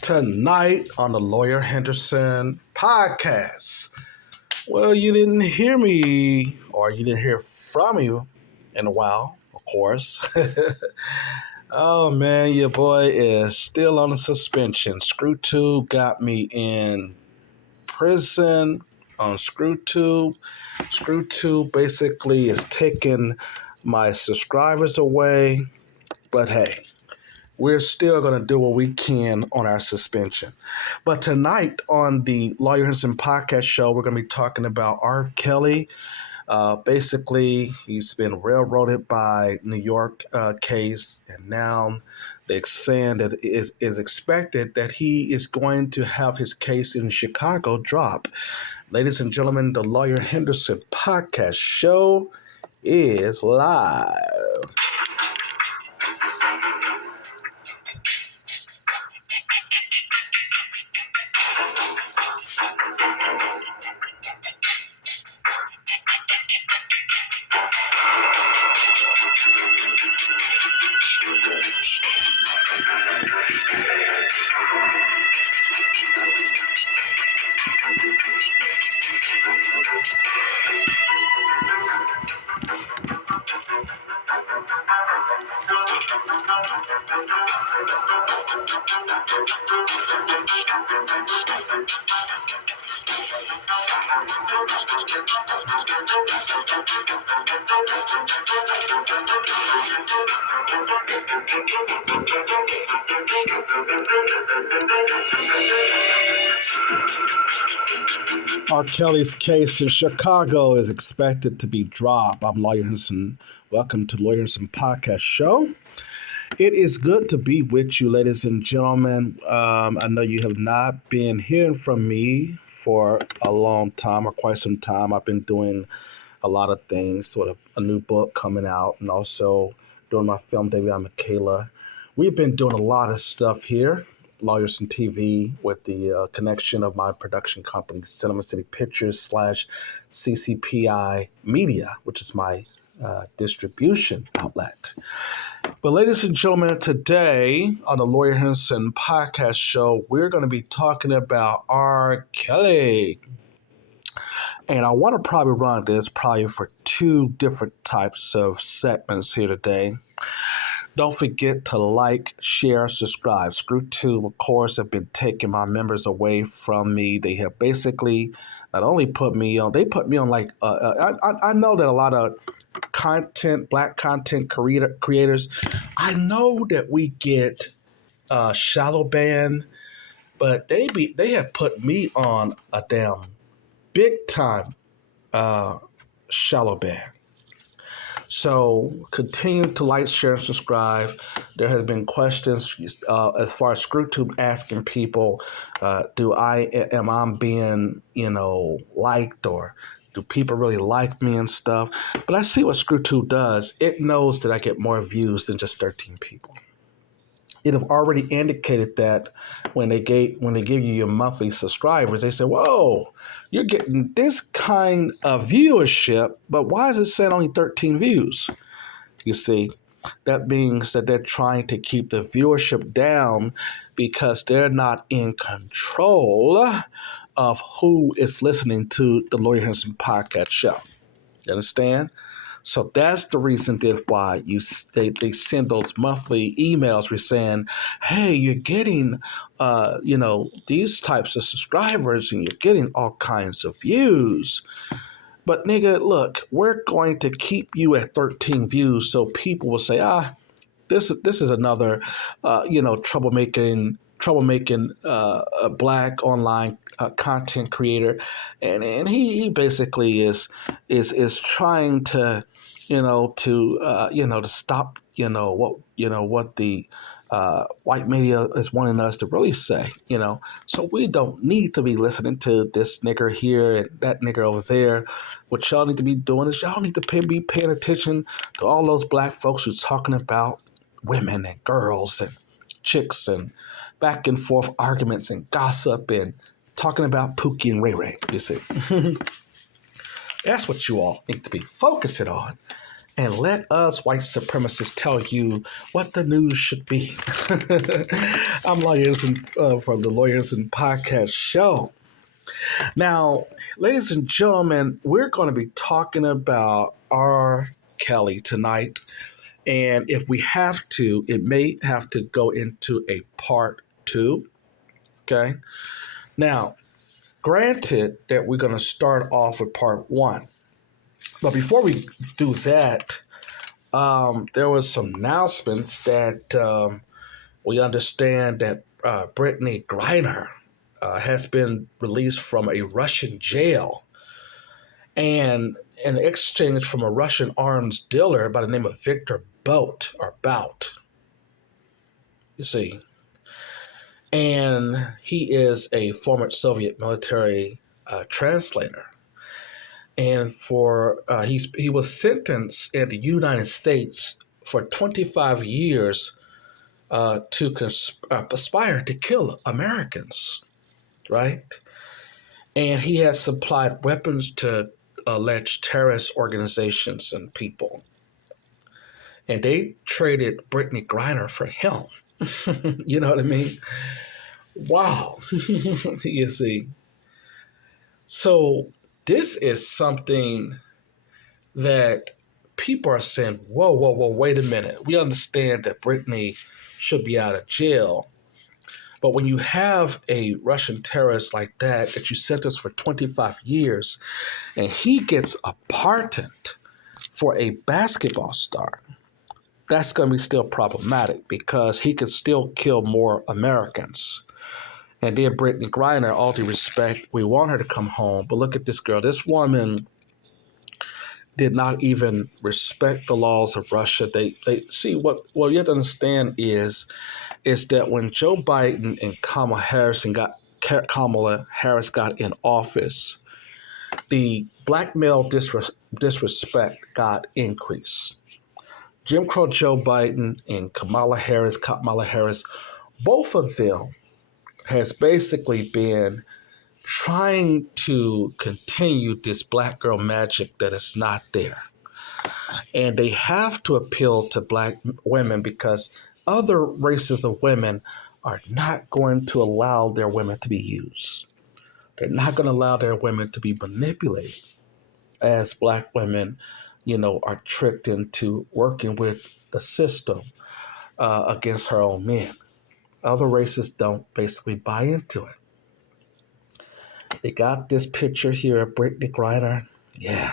tonight on the Lawyer Henderson podcast. Well, you didn't hear me or you didn't hear from me in a while, of course. Oh man, your boy is still on a suspension. Screw2 got me in prison on Screw2. Screw2 basically is taking my subscribers away, but hey, we're still going to do what we can on our suspension. But tonight on the Lawyer Henderson podcast show, we're going to be talking about R. Kelly. Basically, he's been railroaded by New York case, and now they're saying that it is expected that he is going to have his case in Chicago drop. Ladies and gentlemen, the Lawyer Henderson podcast show is live. R. Kelly's case in Chicago is expected to be dropped. I'm Lawyer Henderson. Welcome to Lawyer Henderson podcast show. It is good to be with you, ladies and gentlemen. I know you have not been hearing from me for a long time or quite some time. I've been doing a lot of things, sort of a new book coming out, and also doing my film debut on Michaela. We've been doing a lot of stuff here, Lawyers and TV, with the connection of my production company, Cinema City Pictures / CCPI Media, which is my distribution outlet. But ladies and gentlemen, today on the Lawyer Henderson podcast show, we're going to be talking about R. Kelly. And I want to probably run this for two different types of segments here today. Don't forget to like, share, subscribe. Screw2, of course, have been taking my members away from me. They have basically not only put me on, they put me on like, I know that a lot of black content creators, I know that we get shallow ban, but they have put me on a damn big time shallow ban. So continue to like, share, and subscribe. There have been questions as far as Screw2 asking people, am I being, liked, or do people really like me and stuff? But I see what Screw2 does. It knows that I get more views than just 13 people. It have already indicated that when they give you your monthly subscribers, they say, whoa, you're getting this kind of viewership, but why is it saying only 13 views? You see, that means that they're trying to keep the viewership down because they're not in control of who is listening to the Lawyer Henderson podcast show. You understand? So that's the reason that why they send those monthly emails saying, hey, you're getting, these types of subscribers and you're getting all kinds of views. But nigga, look, we're going to keep you at 13 views so people will say, this is another, troublemaking black online content creator, and he basically is trying to to stop what the white media is wanting us to really say, so we don't need to be listening to this nigger here and that nigger over there. What y'all need to be doing is y'all need to be paying attention to all those black folks who's talking about women and girls and chicks and back and forth arguments and gossip and talking about Pookie and Ray Ray, you see. That's what you all need to be focusing on. and let us white supremacists tell you what the news should be. I'm Lawyers from the Lawyers and Podcast Show. Now, ladies and gentlemen, we're going to be talking about R. Kelly tonight. And if we have to, it may have to go into a part two. Okay. Now, granted that we're going to start off with part one. But before we do that, there was some announcements that we understand that Brittany Grinner has been released from a Russian jail, and in exchange from a Russian arms dealer by the name of Victor Bout. You see, and he is a former Soviet military translator. And he was sentenced in the United States for 25 years to conspire to kill Americans, right? And he has supplied weapons to alleged terrorist organizations and people. And they traded Brittany Grinner for him. You know what I mean? Wow. You see. So this is something that people are saying, whoa, wait a minute. We understand that Brittany should be out of jail. But when you have a Russian terrorist like that you sentence for 25 years, and he gets a pardon for a basketball star, that's going to be still problematic because he could still kill more Americans. And then Brittany Griner, all due respect, we want her to come home. But look at this girl. This woman did not even respect the laws of Russia. They see what you have to understand is that when Joe Biden and Kamala Harris got in office, the black male disrespect got increased. Jim Crow Joe Biden and Kamala Harris, both of them has basically been trying to continue this black girl magic that is not there. And they have to appeal to black women because other races of women are not going to allow their women to be used. They're not going to allow their women to be manipulated as black women, are tricked into working with the system against her own men. Other races don't basically buy into it. They got this picture here of Brittany Griner. Yeah.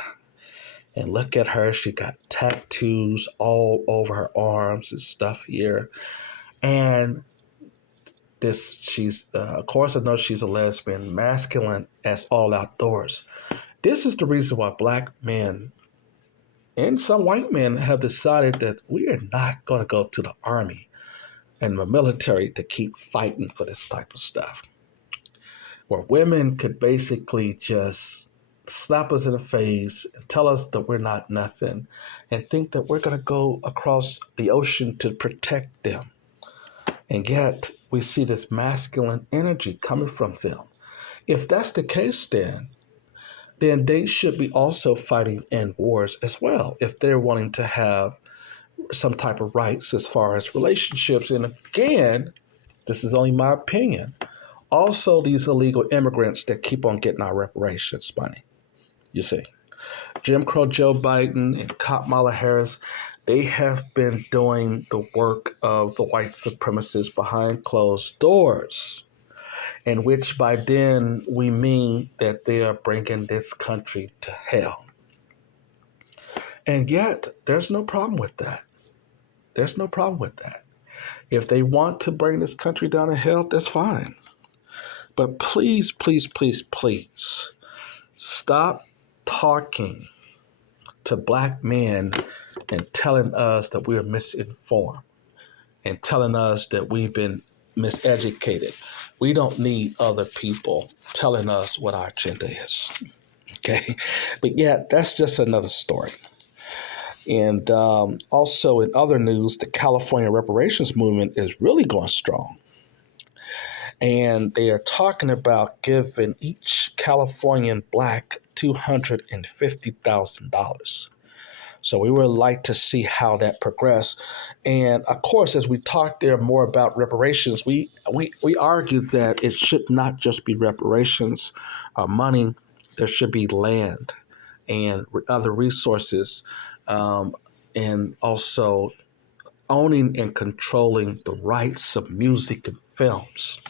And look at her. She got tattoos all over her arms and stuff here. And she's, of course, I know she's a lesbian, masculine as all outdoors. This is the reason why black men and some white men have decided that we are not going to go to the army and the military to keep fighting for this type of stuff. Where women could basically just slap us in the face and tell us that we're not nothing and think that we're going to go across the ocean to protect them. And yet we see this masculine energy coming from them. If that's the case, then they should be also fighting in wars as well if they're wanting to have some type of rights as far as relationships. And again, this is only my opinion. Also, these illegal immigrants that keep on getting our reparations money. You see, Jim Crow Joe Biden and Kamala Harris, they have been doing the work of the white supremacists behind closed doors, in which by then we mean that they are bringing this country to hell. And yet, there's no problem with that. There's no problem with that. If they want to bring this country down to hell, that's fine. But please, please, please, please, stop talking to black men and telling us that we are misinformed and telling us that we've been miseducated. We don't need other people telling us what our agenda is. Okay? But yeah, that's just another story. And also in other news, the California reparations movement is really going strong. And they are talking about giving each Californian black $250,000. So we would like to see how that progress. And of course, as we talked there more about reparations, we argued that it should not just be reparations money. There should be land and other resources, um, and also owning and controlling the rights of music and films,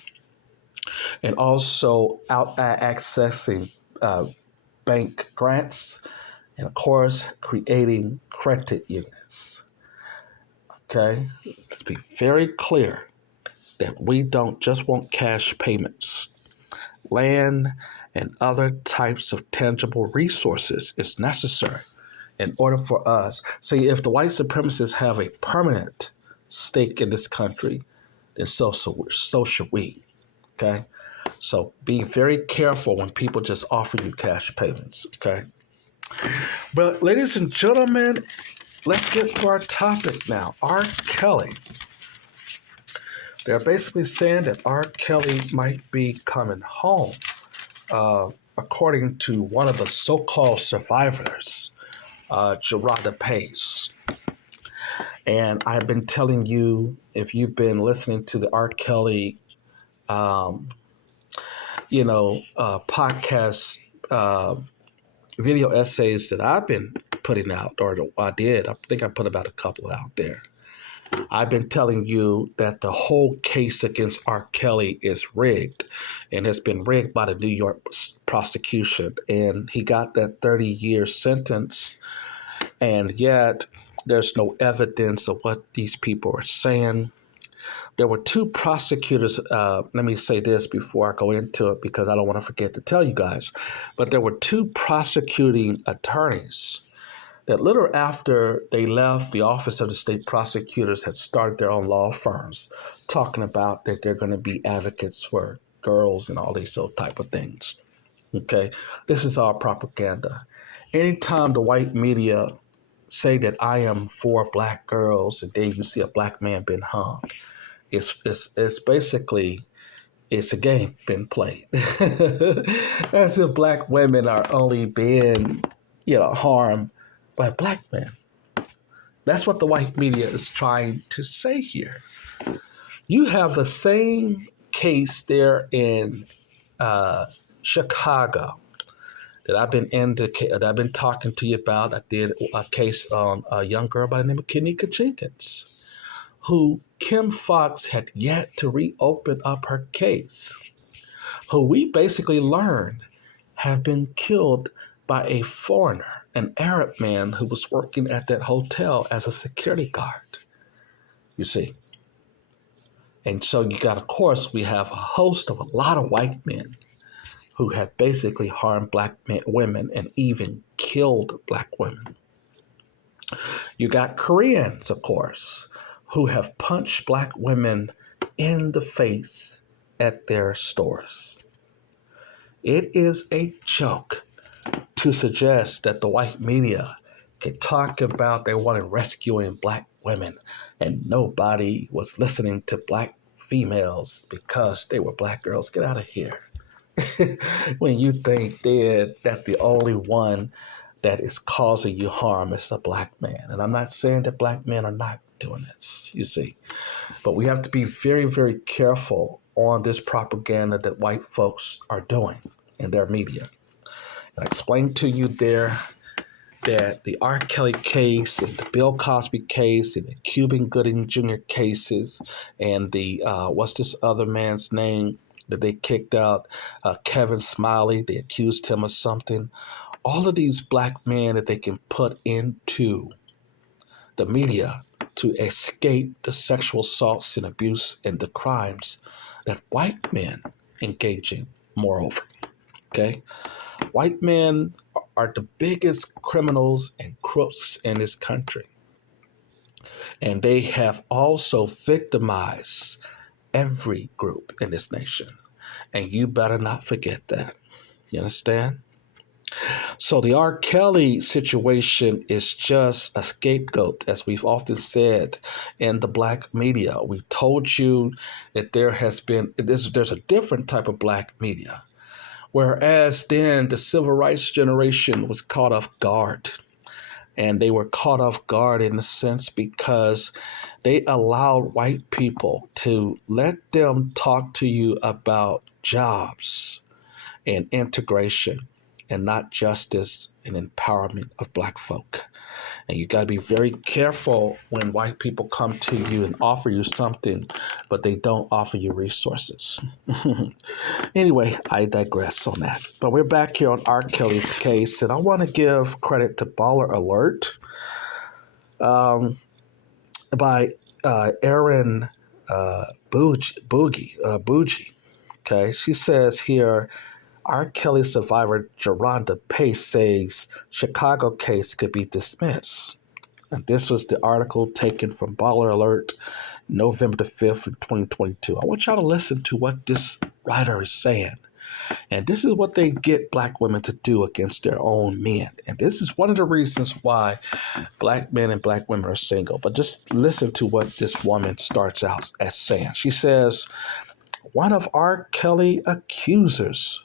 and also accessing uh, bank grants, and of course, creating credit unions. Okay, let's be very clear that we don't just want cash payments. Land and other types of tangible resources is necessary in order for us. See, if the white supremacists have a permanent stake in this country, then so should we. Okay, so be very careful when people just offer you cash payments. Okay, but ladies and gentlemen, let's get to our topic now. R. Kelly. They're basically saying that R. Kelly might be coming home, according to one of the so-called survivors, Gerada Pace. And I've been telling you, if you've been listening to the R. Kelly, um, podcast video essays that I've been putting out, or I did. I think I put about a couple out there. I've been telling you that the whole case against R. Kelly is rigged and has been rigged by the New York prosecution. And he got that 30-year sentence, and yet there's no evidence of what these people are saying. There were two prosecutors. Let me say this before I go into it, because I don't want to forget to tell you guys. But there were two prosecuting attorneys that little after they left the office of the state prosecutors had started their own law firms, talking about that they're going to be advocates for girls and all these other type of things. Okay, this is all propaganda. Anytime the white media say that I am for black girls, and then you see a black man being hung, it's basically it's a game being played. As if black women are only being, harmed by black men. That's what the white media is trying to say here. You have the same case there in Chicago that I've been talking to you about. I did a case on a young girl by the name of Kenika Jenkins, who Kim Fox had yet to reopen up her case, who we basically learned have been killed by a foreigner, an Arab man who was working at that hotel as a security guard, you see. And so of course, we have a lot of white men who have basically harmed black women and even killed black women. You got Koreans, of course, who have punched black women in the face at their stores. It is a joke to suggest that the white media can talk about they wanted rescuing black women and nobody was listening to black females because they were black girls. Get out of here. When you think that the only one that is causing you harm is a black man. And I'm not saying that black men are not doing this, you see. But we have to be very, very careful on this propaganda that white folks are doing in their media. And I explained to you there that the R. Kelly case and the Bill Cosby case and the Cuban Gooding Jr. cases and the, what's this other man's name that they kicked out, Kevin Smiley, they accused him of something. All of these black men that they can put into the media to escape the sexual assaults and abuse and the crimes that white men engage in, moreover. Okay? White men are the biggest criminals and crooks in this country. And they have also victimized every group in this nation. And you better not forget that. You understand? So the R. Kelly situation is just a scapegoat, as we've often said in the black media. We've told you that there's a different type of black media. Whereas then the civil rights generation was caught off guard. And they were caught off guard in a sense because they allowed white people to let them talk to you about jobs and integration and not justice and empowerment of black folk. And you got to be very careful when white people come to you and offer you something, but they don't offer you resources. Anyway, I digress on that. But we're back here on R. Kelly's case, and I want to give credit to Baller Alert by Erin Bougie. Okay, she says here, R. Kelly survivor Geronda Pace says Chicago case could be dismissed. And this was the article taken from Baller Alert, November the 5th, 2022. I want y'all to listen to what this writer is saying. And this is what they get black women to do against their own men. And this is one of the reasons why black men and black women are single. But just listen to what this woman starts out as saying. She says, one of R. Kelly accusers,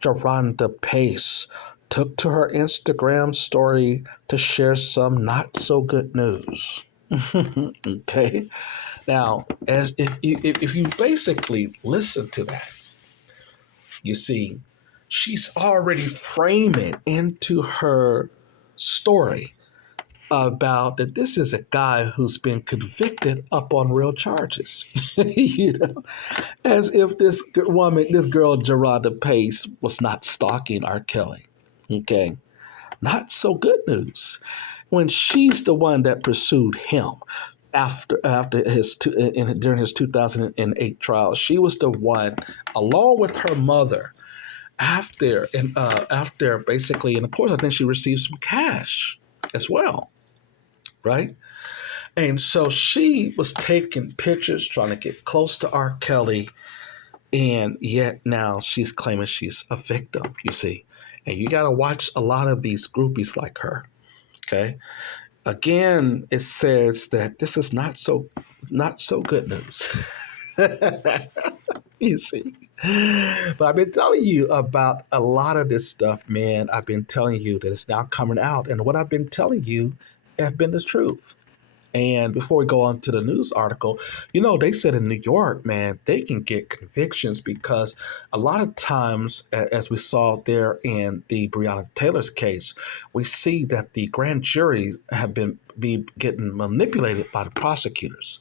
Geronda Pace, took to her Instagram story to share some not so good news. Okay. Now, as if you basically listen to that, you see, she's already framing into her story about that this is a guy who's been convicted up on real charges. You know, as if this girl Geronda Pace was not stalking R. Kelly. Okay, not so good news when she's the one that pursued him after during his 2008 trial. She was the one, along with her mother, after basically, and of course, I think she received some cash as well, right? And so she was taking pictures, trying to get close to R. Kelly, and yet now she's claiming she's a victim, you see. And you got to watch a lot of these groupies like her, okay? Again, it says that this is not so good news. You see. But I've been telling you about a lot of this stuff, man. I've been telling you that it's now coming out. And what I've been telling you have been the truth. And before we go on to the news article, you know, they said in New York, man, they can get convictions because a lot of times, as we saw there in the Breonna Taylor's case, we see that the grand juries have been getting manipulated by the prosecutors.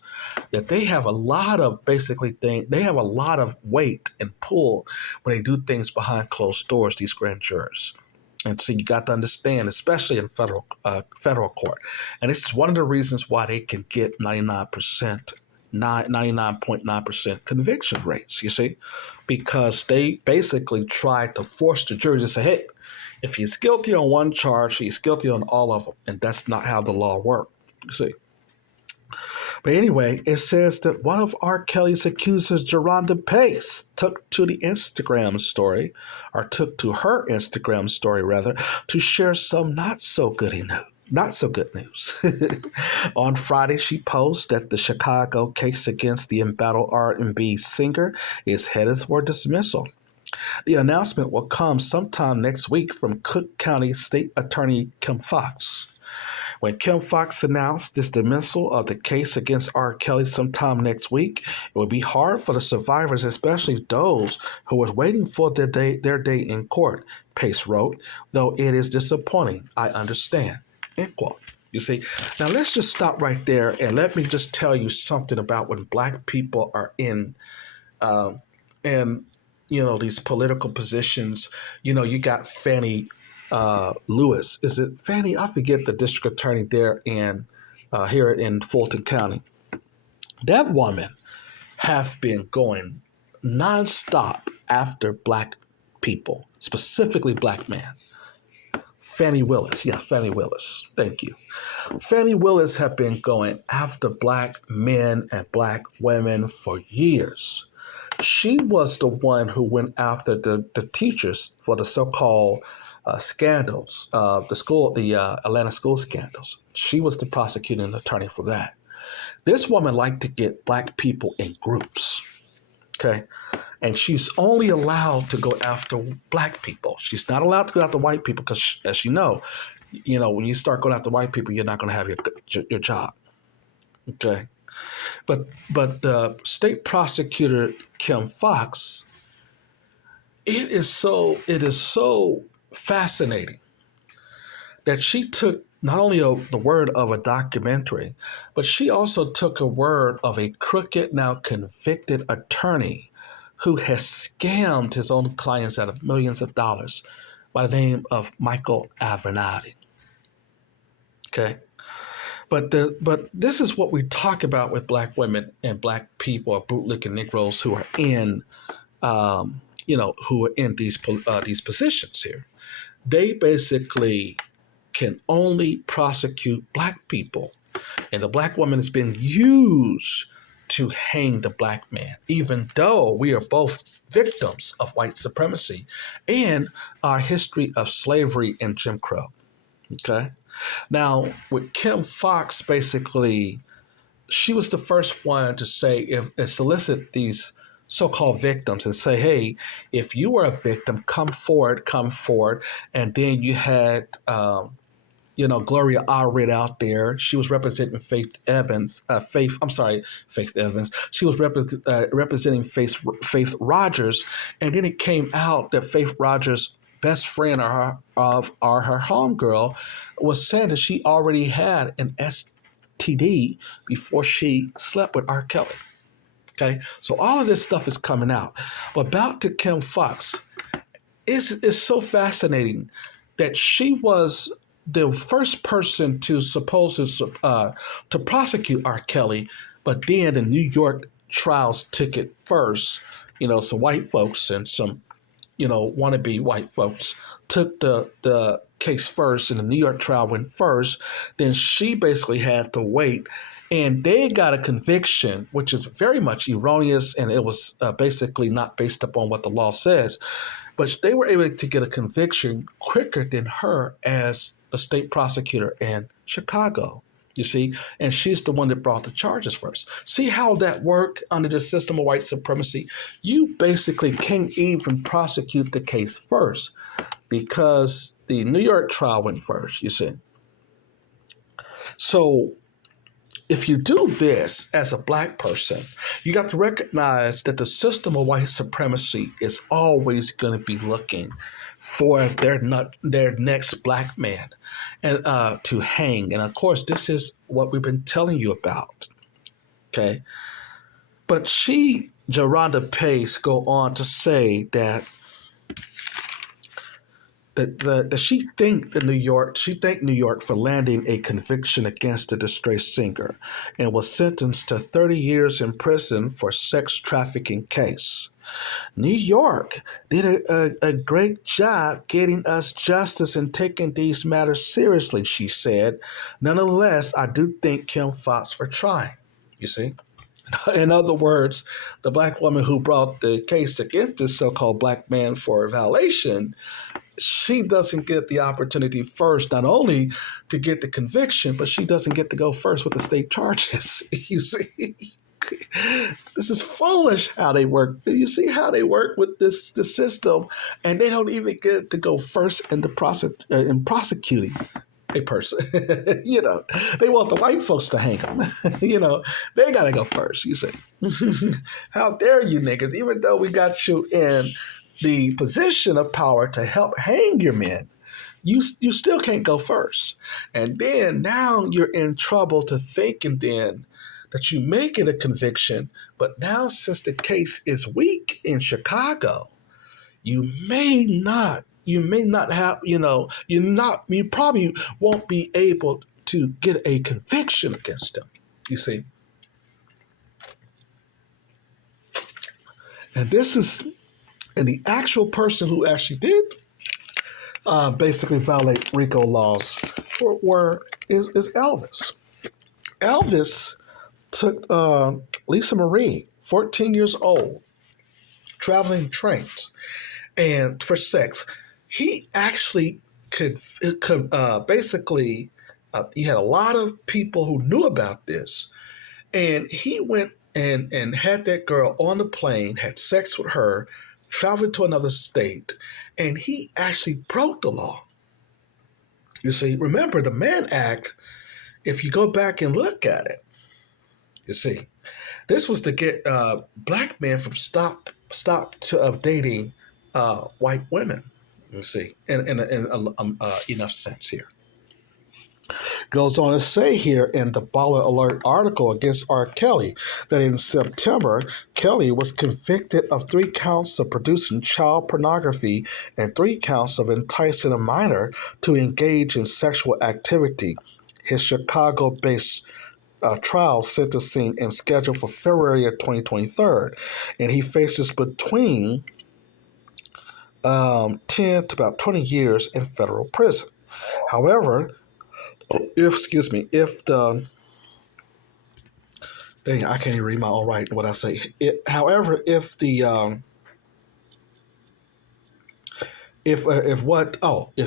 That they have a lot of they have a lot of weight and pull when they do things behind closed doors, these grand jurors. And so you got to understand, especially in federal court. And this is one of the reasons why they can get 99.9% conviction rates, you see, because they basically try to force the jury to say, hey, if he's guilty on one charge, he's guilty on all of them. And that's not how the law works, you see. But anyway, it says that one of R. Kelly's accusers, Geronda Pace, took to her Instagram story, to share some not so good news. On Friday, she posted that the Chicago case against the embattled R&B singer is headed for dismissal. The announcement will come sometime next week from Cook County State Attorney Kim Foxx. When Kim Foxx announced this dismissal of the case against R. Kelly sometime next week, it would be hard for the survivors, especially those who were waiting for their day in court, Pace wrote, though it is disappointing, I understand, end quote. You see, now let's just stop right there and let me just tell you something about when black people are in these political positions. You know, you got Fannie Lewis. Is it Fannie? I forget the district attorney there here in Fulton County. That woman have been going nonstop after black people, specifically black men. Fannie Willis. Yeah, Fannie Willis. Thank you. Fannie Willis have been going after black men and black women for years. She was the one who went after the teachers for the so-called scandals, the Atlanta school scandals. She was the prosecuting attorney for that. This woman liked to get black people in groups, okay? And she's only allowed to go after black people. She's not allowed to go after white people because, as you know, When you start going after white people, you're not going to have your job. Okay, but state prosecutor Kim Fox, it is so fascinating that she took not only the word of a documentary, but she also took a word of a crooked, now convicted attorney who has scammed his own clients out of millions of dollars by the name of Michael Avenatti. Okay. But this is what we talk about with black women and black people or bootlicking Negroes who are in who are in these positions here. They basically can only prosecute black people, and the black woman has been used to hang the black man, even though we are both victims of white supremacy and our history of slavery and Jim Crow. Okay. Now, with Kim Fox, basically, she was the first one to say, if solicit these so-called victims and say, hey, if you were a victim, come forward. And then you had, Gloria Allred out there. She was representing Faith Evans. Faith Evans. She was representing Faith Rogers. And then it came out that Faith Rogers' best friend or her homegirl was saying that she already had an STD before she slept with R. Kelly. Okay, so all of this stuff is coming out. But back to Kim Fox, it's so fascinating that she was the first person to to prosecute R. Kelly, but then the New York trials took it first. Some white folks and some wannabe white folks took the case first, and the New York trial went first. Then she basically had to wait, and they got a conviction, which is very much erroneous, and it was basically not based upon what the law says. But they were able to get a conviction quicker than her as a state prosecutor in Chicago. You see, and she's the one that brought the charges first. See how that worked under the system of white supremacy? You basically can't even prosecute the case first because the New York trial went first, you see. So if you do this as a black person, you got to recognize that the system of white supremacy is always going to be looking for their next black man and to hang. And of course, this is what we've been telling you about. Okay. But Jarranda Pace, go on to say that she thanked New York for landing a conviction against the disgraced singer and was sentenced to 30 years in prison for sex trafficking case. New York did a great job getting us justice and taking these matters seriously, she said. Nonetheless, I do thank Kim Fox for trying, you see. In other words, the black woman who brought the case against this so-called black man for violation, she doesn't get the opportunity first, not only to get the conviction, but she doesn't get to go first with the state charges. You see, this is foolish how they work. You see how they work with the system, and they don't even get to go first in prosecuting a person. They want the white folks to hang them. They got to go first. You see, how dare you niggas? Even though we got you in the position of power to help hang your men, you still can't go first. And then now you're in trouble to thinking then that you make it a conviction, but now since the case is weak in Chicago, you probably won't be able to get a conviction against them, you see. And the actual person who actually did basically violate RICO laws is Elvis. Elvis took Lisa Marie, 14 years old, traveling trains, and for sex. He actually could basically, he had a lot of people who knew about this, and he went and had that girl on the plane, had sex with her, traveled to another state, and he actually broke the law. You see, remember the Mann Act, if you go back and look at it, you see, this was to get black men from stop to of dating white women. You see, in enough sense here. Goes on to say here in the Baller Alert article against R. Kelly that in September, Kelly was convicted of 3 counts of producing child pornography and 3 counts of enticing a minor to engage in sexual activity. His Chicago-based trial sentencing and scheduled for February of 2023, and he faces between 10 to about 20 years in federal prison. However, if the dang, I can't even read my own writing what I say. However, if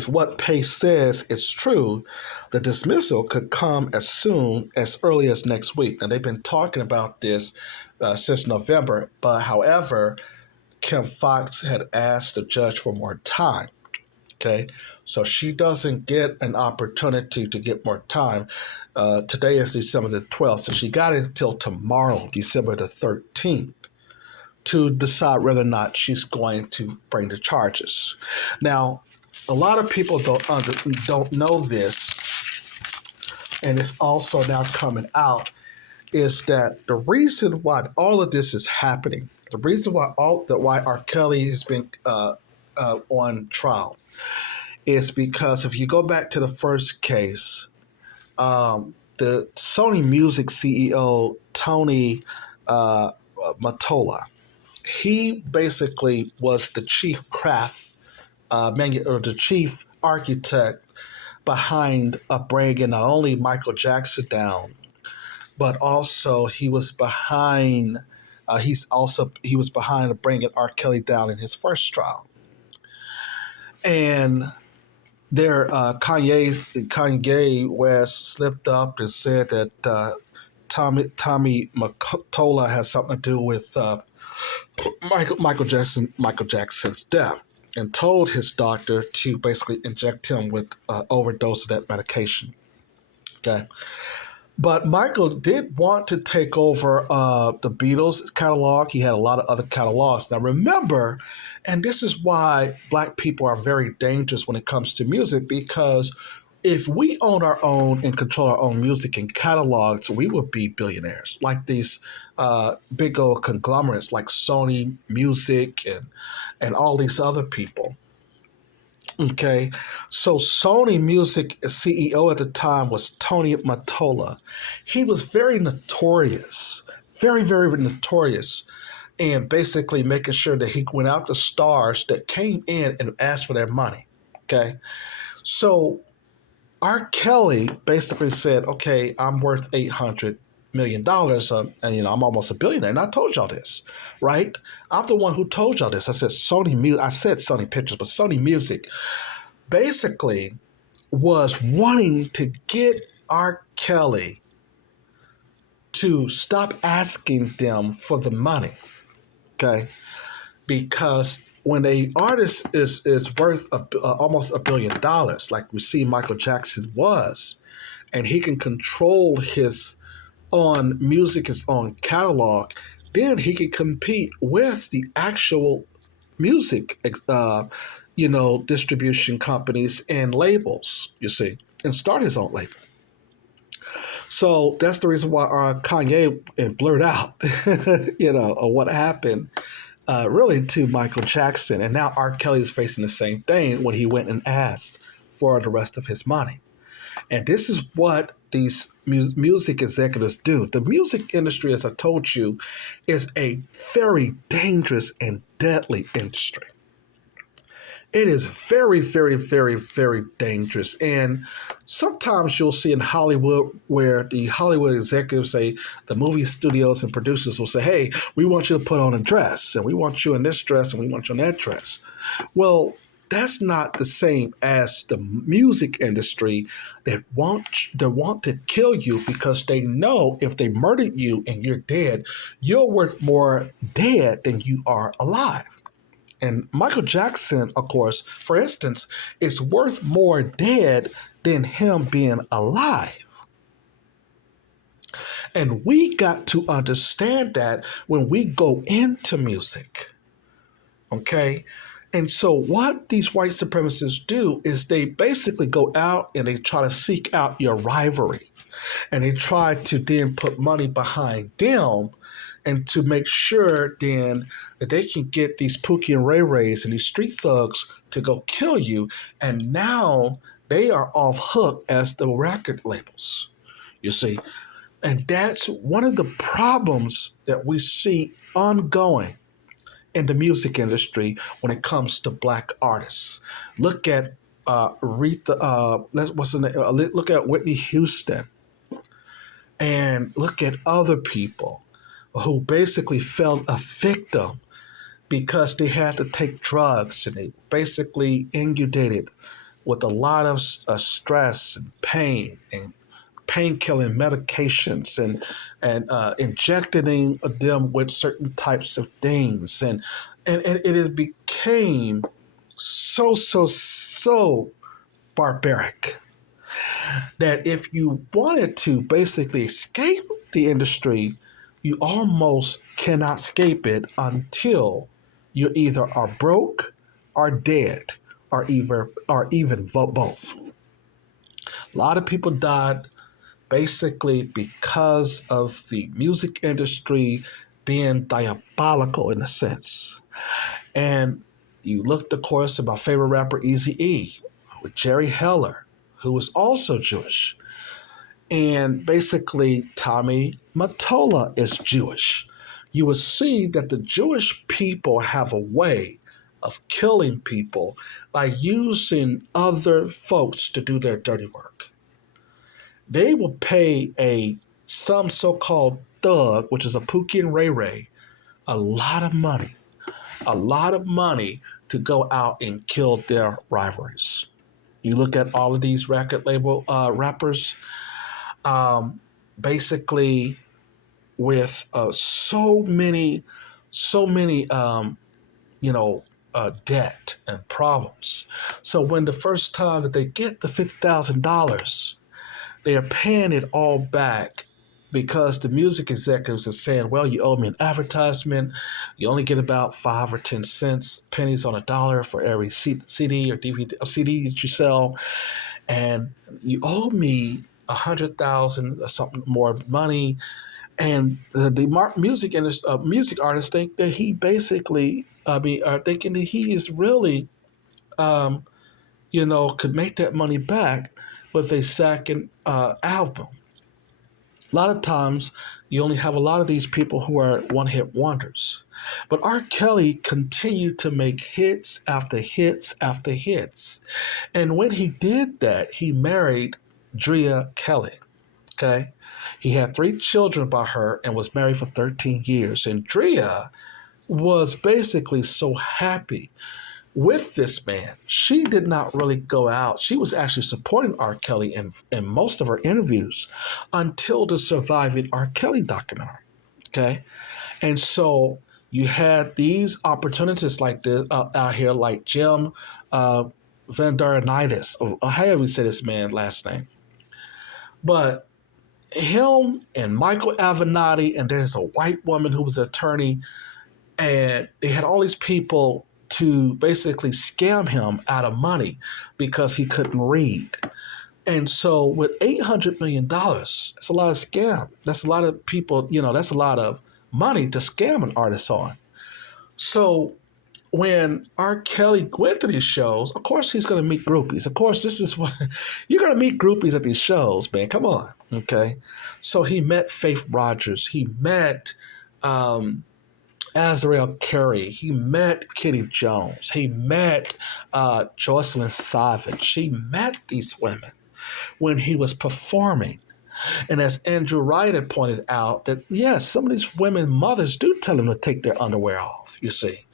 what Pace says is true, the dismissal could come as early as next week. And they've been talking about this since November. But however, Kim Fox had asked the judge for more time. Okay, so she doesn't get an opportunity to get more time. Today is December the 12th, so she got until tomorrow, December the 13th, to decide whether or not she's going to bring the charges. Now, a lot of people don't know this, and it's also now coming out, is that the reason why all of this is happening, the reason why R. Kelly has been on trial, is because if you go back to the first case, the Sony Music CEO, Tommy Mottola, he basically was the chief the chief architect behind bringing not only Michael Jackson down, but also he was behind bringing R. Kelly down in his first trial. And there, Kanye West slipped up and said that Tommy Mottola has something to do with Michael Jackson's death, and told his doctor to basically inject him with overdose of that medication. Okay. But Michael did want to take over the Beatles catalog. He had a lot of other catalogs. Now remember, and this is why black people are very dangerous when it comes to music, because if we own our own and control our own music and catalogs, we would be billionaires. Like these big old conglomerates like Sony Music and all these other people. Okay, so Sony Music CEO at the time was Tommy Mottola. He was very notorious, very, very notorious, and basically making sure that he went out to stars that came in and asked for their money. Okay, so R. Kelly basically said, "Okay, I'm worth $800 million, and I'm almost a billionaire." And I told y'all this, right? I'm the one who told y'all this. I said I said Sony Pictures, but Sony Music basically was wanting to get R. Kelly to stop asking them for the money, okay? Because when an artist is worth almost $1 billion, like we see Michael Jackson was, and he can control his own music, his own catalog, then he can compete with the actual music, distribution companies and labels, you see, and start his own label. So that's the reason why Kanye blurred out, what happened really to Michael Jackson. And now R. Kelly is facing the same thing when he went and asked for the rest of his money. And this is what these music executives do. The music industry, as I told you, is a very dangerous and deadly industry. It is very, very, very, very dangerous. And sometimes you'll see in Hollywood where the Hollywood executives say, the movie studios and producers will say, "Hey, we want you to put on a dress, and we want you in this dress, and we want you in that dress." Well, that's not the same as the music industry that want to kill you, because they know if they murdered you and you're dead, you're worth more dead than you are alive. And Michael Jackson, of course, for instance, is worth more dead than him being alive. And we got to understand that when we go into music, okay? And so what these white supremacists do is they basically go out and they try to seek out your rivalry. And they try to then put money behind them and to make sure then that they can get these Pookie and Ray Rays and these street thugs to go kill you. And now they are off hook as the record labels, you see. And that's one of the problems that we see ongoing in the music industry when it comes to black artists. Look at look at Whitney Houston, and look at other people who basically fell a victim because they had to take drugs and they basically inundated with a lot of stress and pain and pain-killing medications and injecting them with certain types of things and it became so barbaric that if you wanted to basically escape the industry, you almost cannot escape it until you either are broke or dead or even both. A lot of people died basically because of the music industry being diabolical in a sense. And you looked, of course, at my favorite rapper, Eazy-E, with Jerry Heller, who was also Jewish. And basically, Tommy Mottola is Jewish. You will see that the Jewish people have a way of killing people by using other folks to do their dirty work. They will pay some so-called thug, which is a Pookie and Ray Ray, a lot of money to go out and kill their rivalries. You look at all of these record label rappers, basically with so many, debt and problems. So when the first time that they get the $50,000, they are paying it all back because the music executives are saying, well, you owe me an advertisement. You only get about 5 or 10 cents, pennies on a dollar for every CD or DVD or CD that you sell. And you owe me 100,000 or something more money. And the music artists think that he basically, are thinking that he is really, could make that money back with a second album. A lot of times, you only have a lot of these people who are one-hit wonders. But R. Kelly continued to make hits after hits after hits. And when he did that, he married Drea Kelly. Okay? He had 3 children by her and was married for 13 years. And Drea was basically so happy with this man. She did not really go out. She was actually supporting R. Kelly in most of her interviews until the Surviving R. Kelly documentary. Okay? And so you had these opportunities like this out here, like Jim Vandernitis, or however we say this man's last name. But him and Michael Avenatti, and there's a white woman who was an attorney, and they had all these people to basically scam him out of money because he couldn't read. And so with $800 million, that's a lot of scam. That's a lot of people, that's a lot of money to scam an artist on. So when R. Kelly went to these shows, of course he's going to meet groupies. Of course, this is what you're going to meet groupies at these shows, man. Come on, okay? So he met Faith Rogers. He met Azrael Carey. He met Kitty Jones. He met Jocelyn Savage. He met these women when he was performing. And as Andrew Wright had pointed out, that yes, some of these women mothers do tell them to take their underwear off, you see.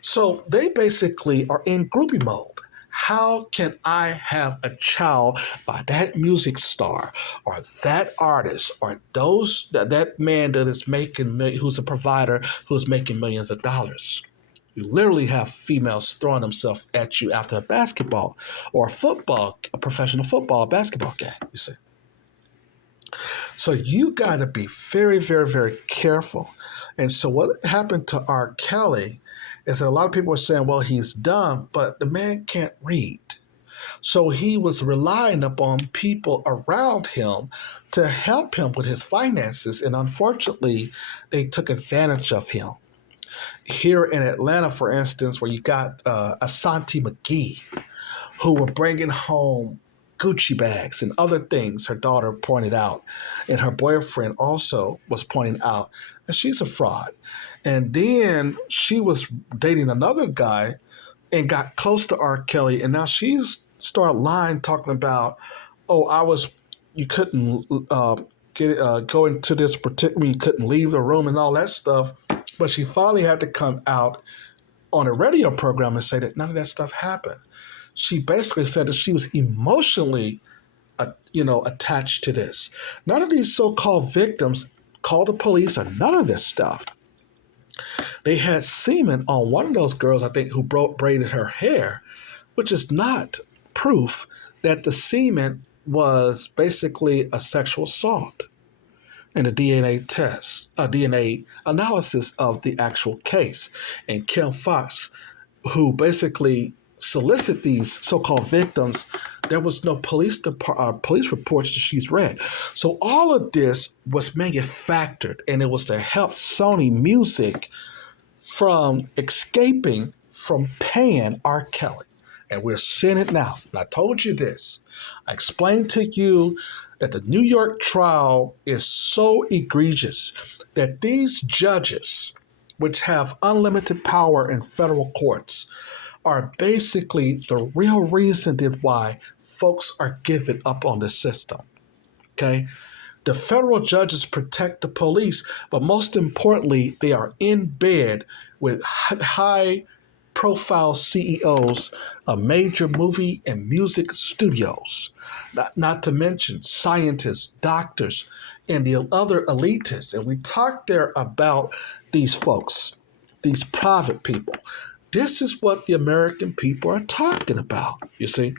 So they basically are in groupie mode. How can I have a child by that music star or that artist or that man that is making, who's a provider, who's making millions of dollars? You literally have females throwing themselves at you after a basketball or a professional football, basketball game, you see. So you got to be very, very, very careful. And so what happened to R. Kelly is that a lot of people are saying, well, he's dumb, but the man can't read. So he was relying upon people around him to help him with his finances. And unfortunately, they took advantage of him. Here in Atlanta, for instance, where you got Asante McGee, who were bringing home Gucci bags and other things, her daughter pointed out. And her boyfriend also was pointing out that she's a fraud. And then she was dating another guy and got close to R. Kelly. And now she's started lying, talking about, you couldn't go into this particular, you couldn't leave the room and all that stuff. But she finally had to come out on a radio program and say that none of that stuff happened. She basically said that she was emotionally, attached to this. None of these so-called victims called the police or none of this stuff. They had semen on one of those girls, I think, who braided her hair, which is not proof that the semen was basically a sexual assault. And a DNA analysis of the actual case. And Kim Fox, who basically solicit these so-called victims, there was no police reports that she's read. So all of this was manufactured, and it was to help Sony Music from escaping from paying R. Kelly. And we're seeing it now. And I told you this. I explained to you that the New York trial is so egregious that these judges, which have unlimited power in federal courts, are basically the real reason why folks are giving up on the system. Okay? The federal judges protect the police, but most importantly, they are in bed with high profile CEOs of major movie and music studios, not to mention scientists, doctors, and the other elitists. And we talked there about these folks, these private people. This is what the American people are talking about, you see.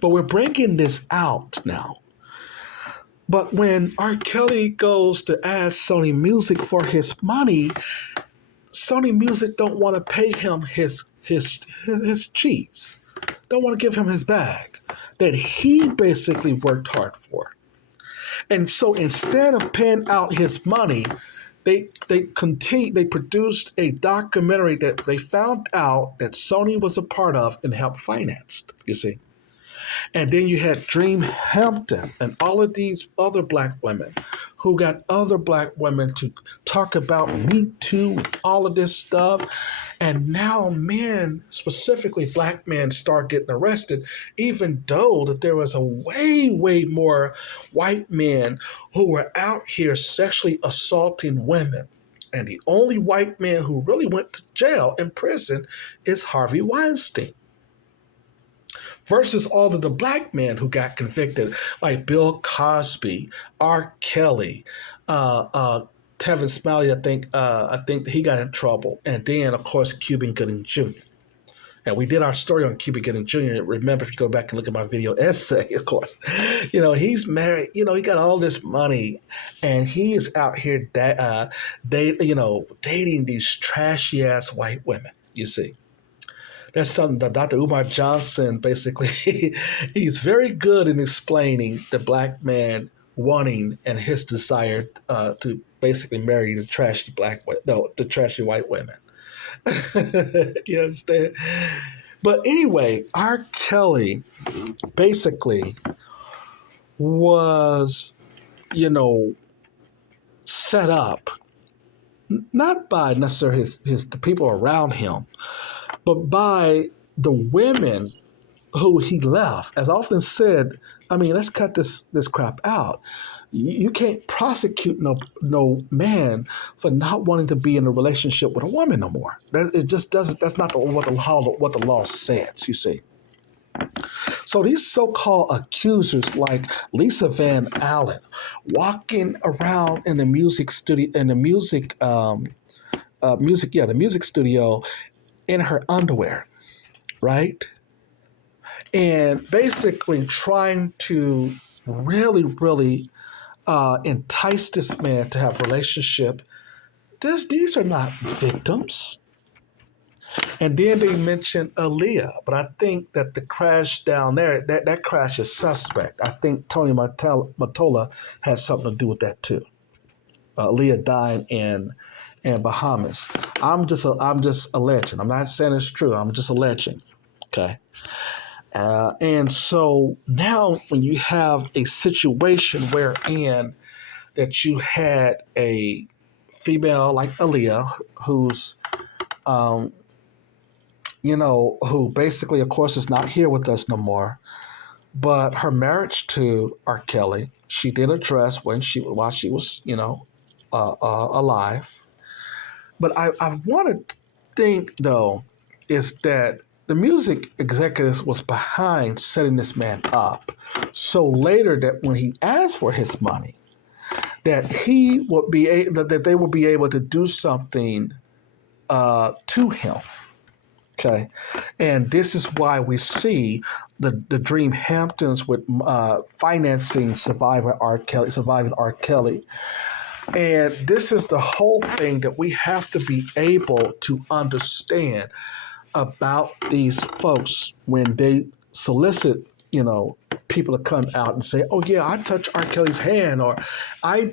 But we're breaking this out now. But when R. Kelly goes to ask Sony Music for his money, Sony Music don't want to pay him his cheese. Don't want to give him his bag that he basically worked hard for. And so instead of paying out his money, they produced a documentary that they found out that Sony was a part of and helped financed, you see. And then you had Dream Hampton and all of these other black women who got other black women to talk about Me Too and all of this stuff. And now men, specifically black men, start getting arrested, even though that there was a way, way more white men who were out here sexually assaulting women. And the only white man who really went to jail and prison is Harvey Weinstein. Versus all of the black men who got convicted, like Bill Cosby, R. Kelly, Tevin Smiley. I think he got in trouble, and then of course Cuba Gooding Jr. And we did our story on Cuba Gooding Jr. Remember, if you go back and look at my video essay, of course, he's married. He got all this money, and he is out here dating these trashy ass white women. You see. That's something that Dr. Umar Johnson basically, he's very good in explaining the black man wanting and his desire to basically marry the trashy white women. You understand? But anyway, R. Kelly basically was, set up not by necessarily the people around him, but by the women who he left. As I often said, let's cut this crap out. You can't prosecute no man for not wanting to be in a relationship with a woman no more. It just doesn't. That's not what the law says. You see. So these so-called accusers like Lisa Van Allen walking around in the music studio, in the music the music studio in her underwear, right? And basically trying to really, really entice this man to have a relationship. These are not victims. And then they mentioned Aaliyah, but I think that the crash down there, that crash is suspect. I think Tony Mottola has something to do with that too. Aaliyah dying in Bahamas. I'm just alleging. I'm not saying it's true. I'm just alleging. Okay. And so now when you have a situation wherein that you had a female like Aaliyah who's um, who basically, of course, is not here with us no more. But her marriage to R. Kelly, she did address while she was, alive. But I want to think though is that the music executives was behind setting this man up. So later, that when he asked for his money, that that they would be able to do something to him. Okay, and this is why we see the Dream Hamptons with financing surviving R. Kelly, and this is the whole thing that we have to be able to understand about these folks when they solicit, people to come out and say, "Oh yeah, I touched R. Kelly's hand," or I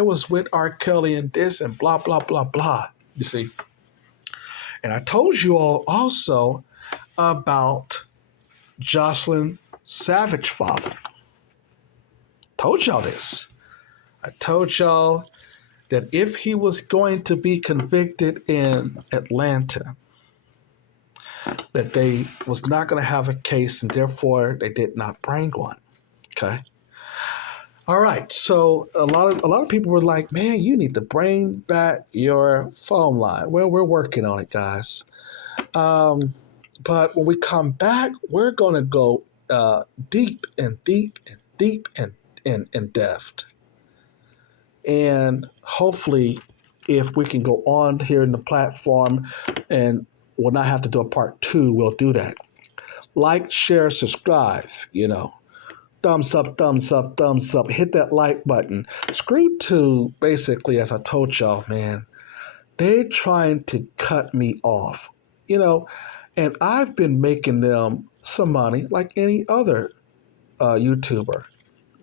was with R. Kelly and this and blah blah blah blah." You see. And I told you all also about Jocelyn Savage father. Told y'all this. I told y'all that if he was going to be convicted in Atlanta, that they was not going to have a case and therefore they did not bring one. Okay. All right. So a lot of people were like, "Man, you need to bring back your phone line." Well, we're working on it, guys. Um, but when we come back, we're going to go deep and deep and deep and in depth. And hopefully, if we can go on here in the platform and we'll not have to do a part 2, we'll do that. Like, share, subscribe, thumbs up, thumbs up, thumbs up. Hit that like button. Screw to, basically, as I told y'all, man, they're trying to cut me off, and I've been making them some money like any other YouTuber.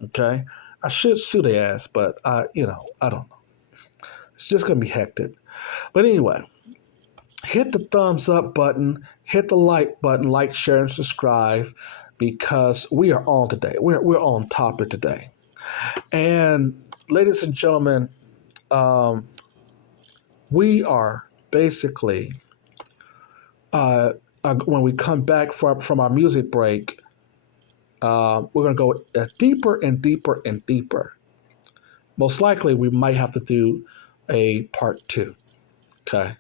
Okay, I should sue their ass, but I don't know. It's just gonna be hectic. But anyway, hit the thumbs up button, hit the like button, like, share, and subscribe, because we are on today. We're on topic today. And ladies and gentlemen, we are basically when we come back from our music break, we're going to go deeper and deeper and deeper. Most likely, we might have to do a part 2. Okay.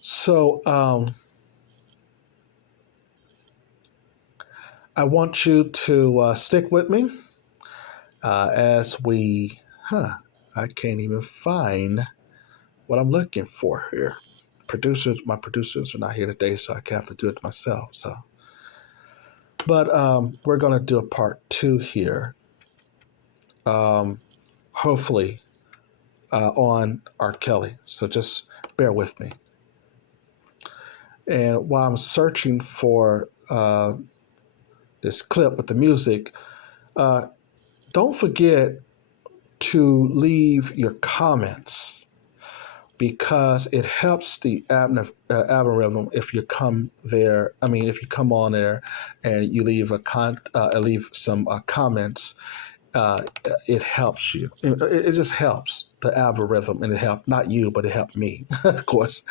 So I want you to stick with me as we, I can't even find what I'm looking for here. My producers are not here today, so I have to do it myself. So, but we're going to do a part 2 here. Hopefully on R. Kelly. So just bear with me. And while I'm searching for this clip with the music, don't forget to leave your comments, because it helps the algorithm if you come there. I mean, if you come on there and you leave leave some comments, it helps you. It just helps the algorithm, and it helped not you, but it helped me, of course.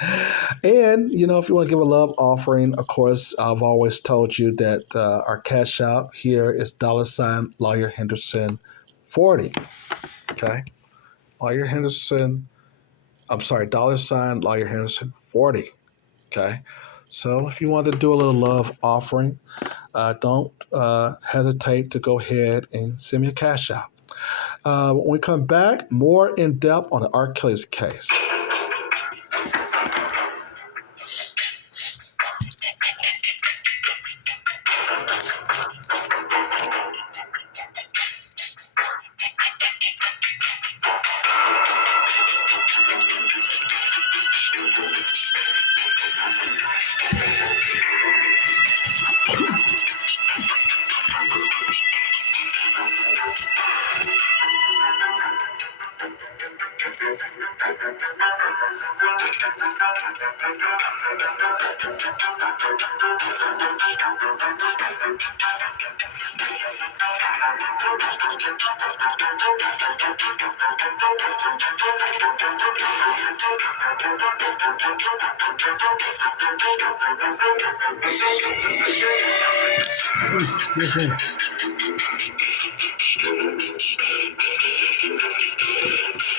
And if you want to give a love offering, of course, I've always told you that our cash out here is $ Lawyer Henderson 40. Okay, Lawyer Henderson. I'm sorry, $ Lawyer Henderson 40. Okay, so if you want to do a little love offering, don't hesitate to go ahead and send me a cash out. When we come back, more in depth on the R. Kelly's case.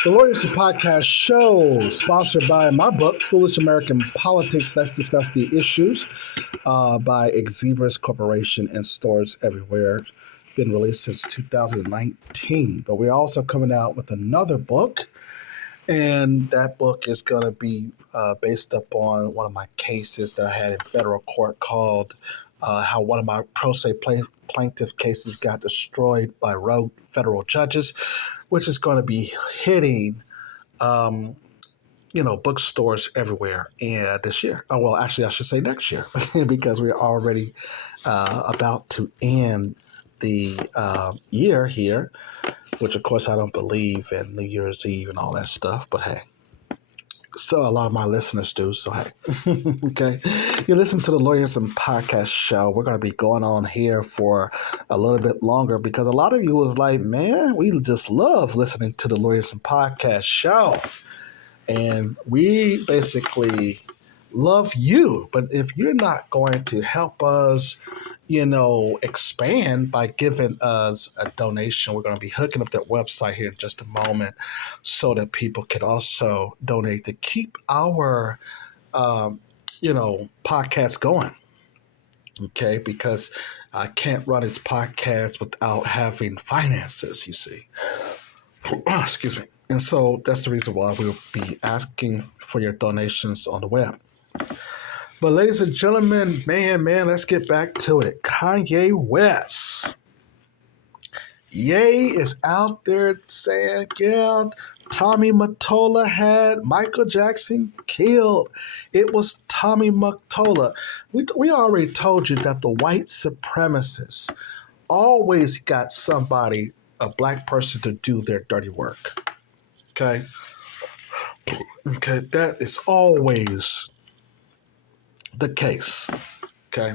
The Lawyers Podcast show, sponsored by my book, Foolish American Politics. Let's discuss the issues by Executive Corporation and stores everywhere. Been released since 2019. But we're also coming out with another book, and that book is going to be based upon one of my cases that I had in federal court called How One of My Pro Se Plaintiff Cases Got Destroyed by Rogue Federal Judges, which is going to be hitting, bookstores everywhere this year. Oh, well, actually, I should say next year because we're already about to end the year here, which, of course, I don't believe in New Year's Eve and all that stuff. But, hey, so a lot of my listeners do. So, hey, okay. You listen to the Lawyers and Podcast show. We're going to be going on here for a little bit longer because a lot of you was like, man, we just love listening to the Lawyers and Podcast show. And we basically love you. But if you're not going to help us, expand by giving us a donation, we're going to be hooking up that website here in just a moment so that people can also donate to keep our, podcast going. Okay, because I can't run this podcast without having finances, you see. Excuse me. And so that's the reason why we'll be asking for your donations on the web. But ladies and gentlemen, man, let's get back to it. Kanye West. Ye is out there saying, yeah, Tommy Mottola had Michael Jackson killed. It was Tommy Mottola. We already told you that the white supremacists always got somebody, a black person, to do their dirty work. Okay, that is always the case. Okay,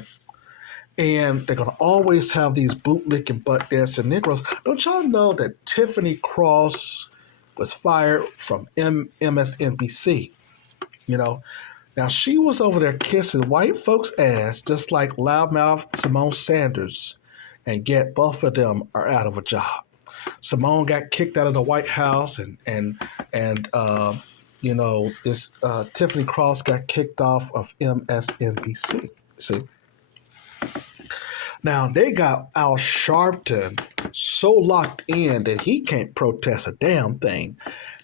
and they're gonna always have these bootlicking, butt dancing Negroes. Don't y'all know that Tiffany Cross was fired from MSNBC? Now she was over there kissing white folks' ass, just like loudmouth Simone Sanders, and yet both of them are out of a job. Simone got kicked out of the White House, and this Tiffany Cross got kicked off of MSNBC. See, now they got Al Sharpton so locked in that he can't protest a damn thing.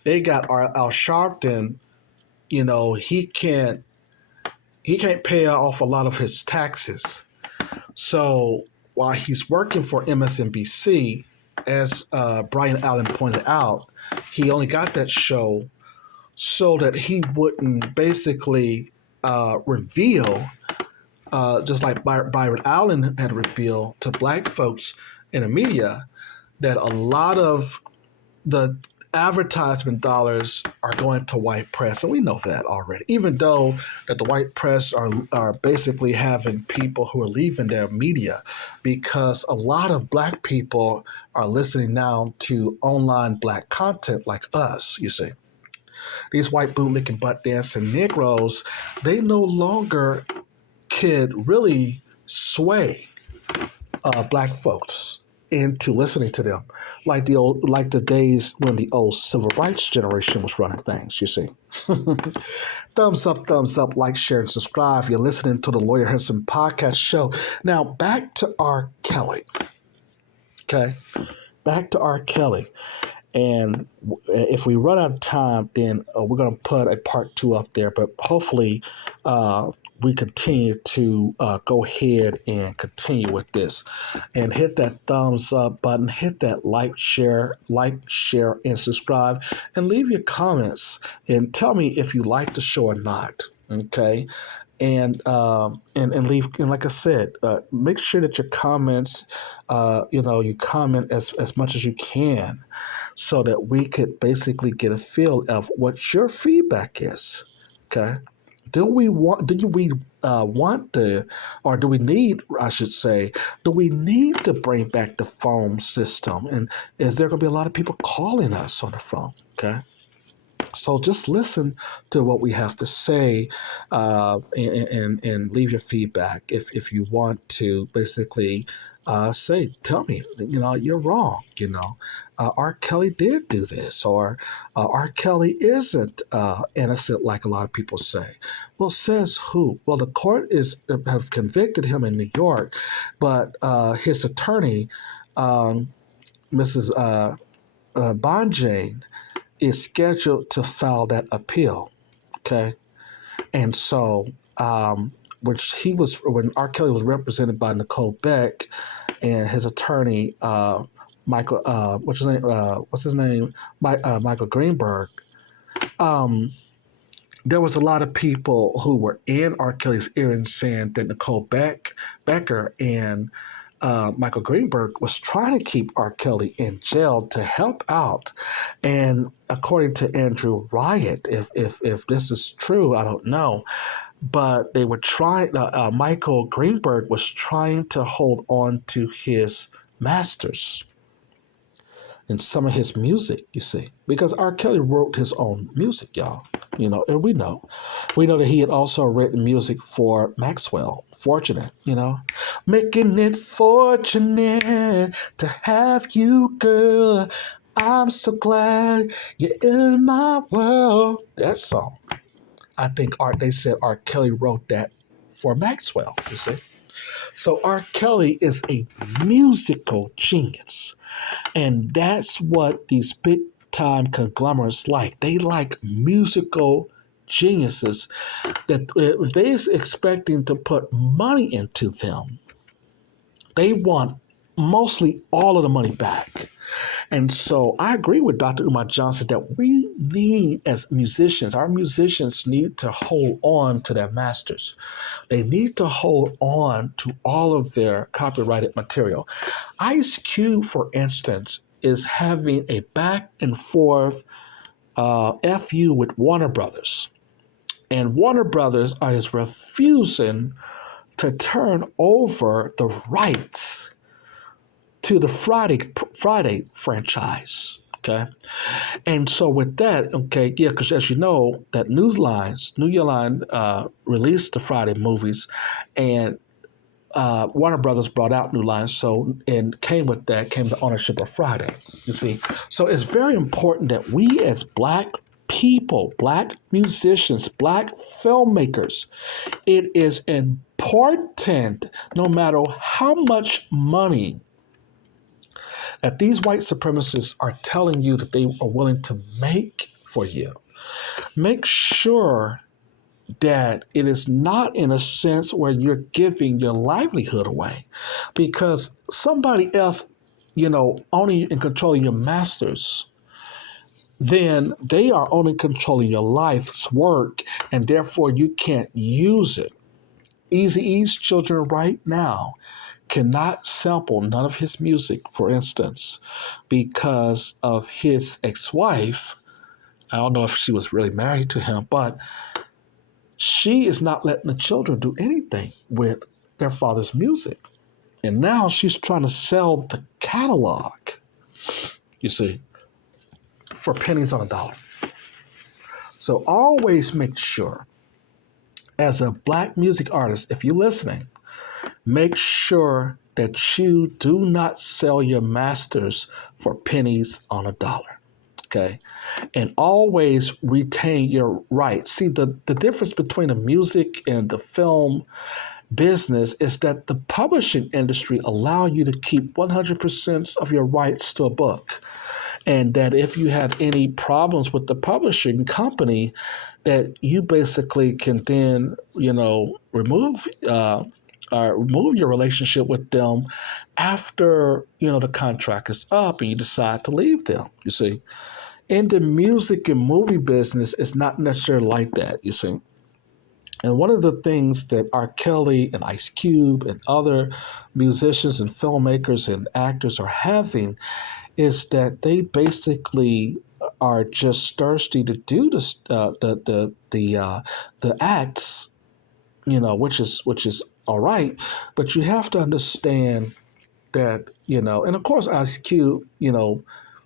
They got Al Sharpton. He can't pay off a lot of his taxes. So while he's working for MSNBC, as Brian Allen pointed out, he only got that show so that he wouldn't basically reveal, just like Byron Allen had revealed to black folks in the media, that a lot of the advertisement dollars are going to white press, and we know that already. Even though that the white press are basically having people who are leaving their media because a lot of black people are listening now to online black content like us, you see. These white bootlicking, butt dancing Negroes, they no longer could really sway black folks into listening to them, like the days when the old civil rights generation was running things, you see. Thumbs up, like, share, and subscribe. You're listening to the Lawyer Henderson Podcast show. Now, back to R. Kelly. Okay? Back to R. Kelly. And if we run out of time, then we're going to put a part 2 up there, but hopefully we continue to go ahead and continue with this, and hit that thumbs up button, hit that like, share, and subscribe, and leave your comments and tell me if you like the show or not. Okay. And leave, and like I said, make sure that your comments, you comment as much as you can, so that we could basically get a feel of what your feedback is. Okay. Do we want to, or do we need, I should say, do we need to bring back the phone system? And is there going to be a lot of people calling us on the phone? Okay. So just listen to what we have to say, and leave your feedback if you want to basically tell me, you're wrong. R. Kelly did do this, or R. Kelly isn't innocent like a lot of people say. Well, says who? Well, the court have convicted him in New York, but his attorney, Mrs. Bonjane, is scheduled to file that appeal. Okay, and so when R. Kelly was represented by Nicole Beck and his attorney Michael, what's his name, Michael Greenberg. There was a lot of people who were in R. Kelly's ear saying that Nicole Becker and Michael Greenberg was trying to keep R. Kelly in jail to help out. And according to Andrew Wyatt, if this is true, I don't know, but they were trying. Michael Greenberg was trying to hold on to his masters and some of his music, you see, because R. Kelly wrote his own music, y'all. And we know that he had also written music for Maxwell, Fortunate, making it fortunate to have you, girl. I'm so glad you're in my world. That song, I think they said R. Kelly wrote that for Maxwell, you see. So R. Kelly is a musical genius. And that's what these big time conglomerates like. They like musical geniuses that if they're expecting to put money into them, they want mostly all of the money back. And so I agree with Dr. Umar Johnson that we need, as musicians, our musicians need to hold on to their masters. They need to hold on to all of their copyrighted material. Ice Cube, for instance, is having a back and forth FU with Warner Brothers. And Warner Brothers is refusing to turn over the rights to the Friday franchise. Okay. And so with that, okay, yeah, because as you know, that New Year Line released the Friday movies, and Warner Brothers brought out New Line, and came the ownership of Friday, you see. So it's very important that we as Black people, Black musicians, Black filmmakers, it is important, no matter how much money that these white supremacists are telling you that they are willing to make for you, make sure that it is not in a sense where you're giving your livelihood away, because somebody else, owning and controlling your masters, then they are only controlling your life's work, and therefore you can't use it. Eazy-E's children right now cannot sample none of his music, for instance, because of his ex-wife. I don't know if she was really married to him, but she is not letting the children do anything with their father's music. And now she's trying to sell the catalog, you see, for pennies on a dollar. So always make sure, as a Black music artist, if you're listening, make sure that you do not sell your masters for pennies on a dollar. Okay. And always retain your rights. See, the difference between the music and the film business is that the publishing industry allow you to keep 100% of your rights to a book. And that if you had any problems with the publishing company, that you basically can then, remove your relationship with them after, the contract is up and you decide to leave them, you see. In the music and movie business, it's not necessarily like that, you see. And one of the things that R. Kelly and Ice Cube and other musicians and filmmakers and actors are having is that they basically are just thirsty to do the acts, which is all right, but you have to understand that, and of course Ice Cube,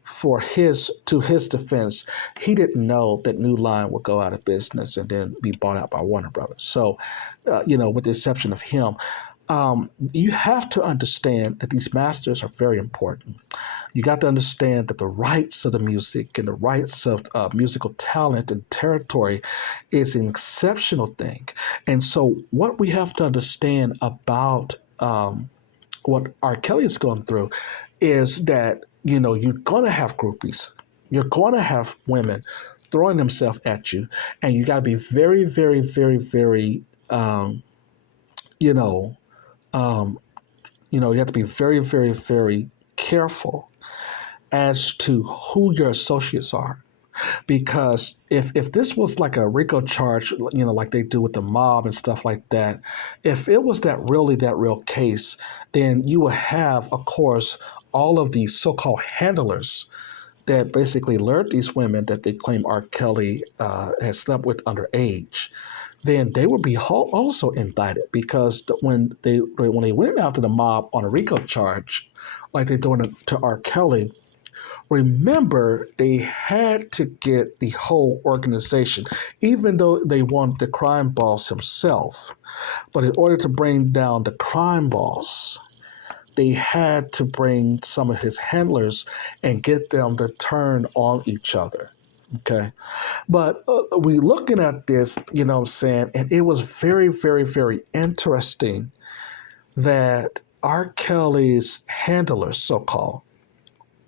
for his defense, he didn't know that New Line would go out of business and then be bought out by Warner Brothers. So, with the exception of him, you have to understand that these masters are very important. You got to understand that the rights of the music and the rights of musical talent and territory is an exceptional thing. And so, what we have to understand about what R. Kelly is going through is that, you're going to have groupies, you're going to have women throwing themselves at you, and you got to be very, very, very, very, you know, um, you have to be very, very, very careful as to who your associates are. Because if this was like a RICO charge, like they do with the mob and stuff like that, if it was that real case, then you would have, of course, all of these so-called handlers that basically lured these women that they claim R. Kelly has slept with underage. Then they would be also indicted, because when they went after the mob on a RICO charge, like they're doing it to R. Kelly, remember, they had to get the whole organization, even though they wanted the crime boss himself. But in order to bring down the crime boss, they had to bring some of his handlers and get them to turn on each other. Okay. But we looking at this, what I'm saying, and it was very, very, very interesting that R. Kelly's handlers, so-called,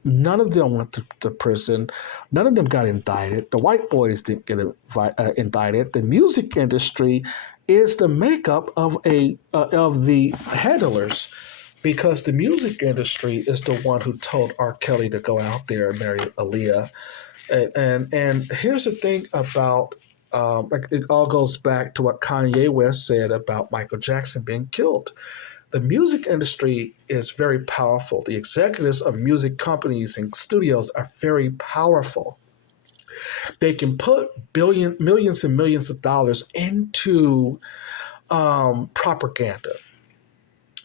none of them went to prison. None of them got indicted. The white boys didn't get indicted. The music industry is the makeup of the handlers, because the music industry is the one who told R. Kelly to go out there and marry Aaliyah. And here's the thing about like, it all goes back to what Kanye West said about Michael Jackson being killed. The music industry is very powerful. The executives of music companies and studios are very powerful. They can put millions and millions of dollars into propaganda.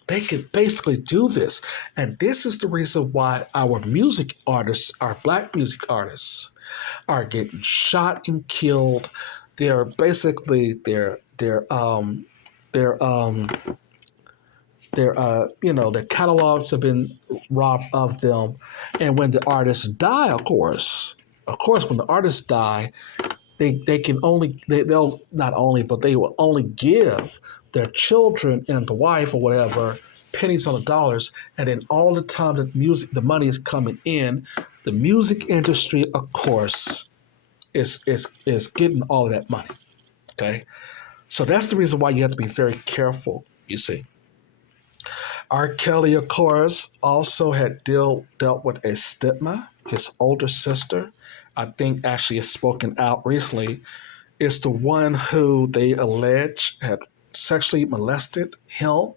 They can basically do this. And this is the reason why our music artists, our black music artists, are getting shot and killed. They're basically their catalogs have been robbed of them. And when the artists die, of course, when the artists die, they can only, they'll not only, but they will only give their children and the wife or whatever pennies on the dollars. And then all the time that the money is coming in, the music industry, of course, is getting all of that money. Okay. So that's the reason why you have to be very careful, you see. R. Kelly, of course, also had dealt with a stigma. His older sister, I think, actually has spoken out recently, is the one who they allege had sexually molested him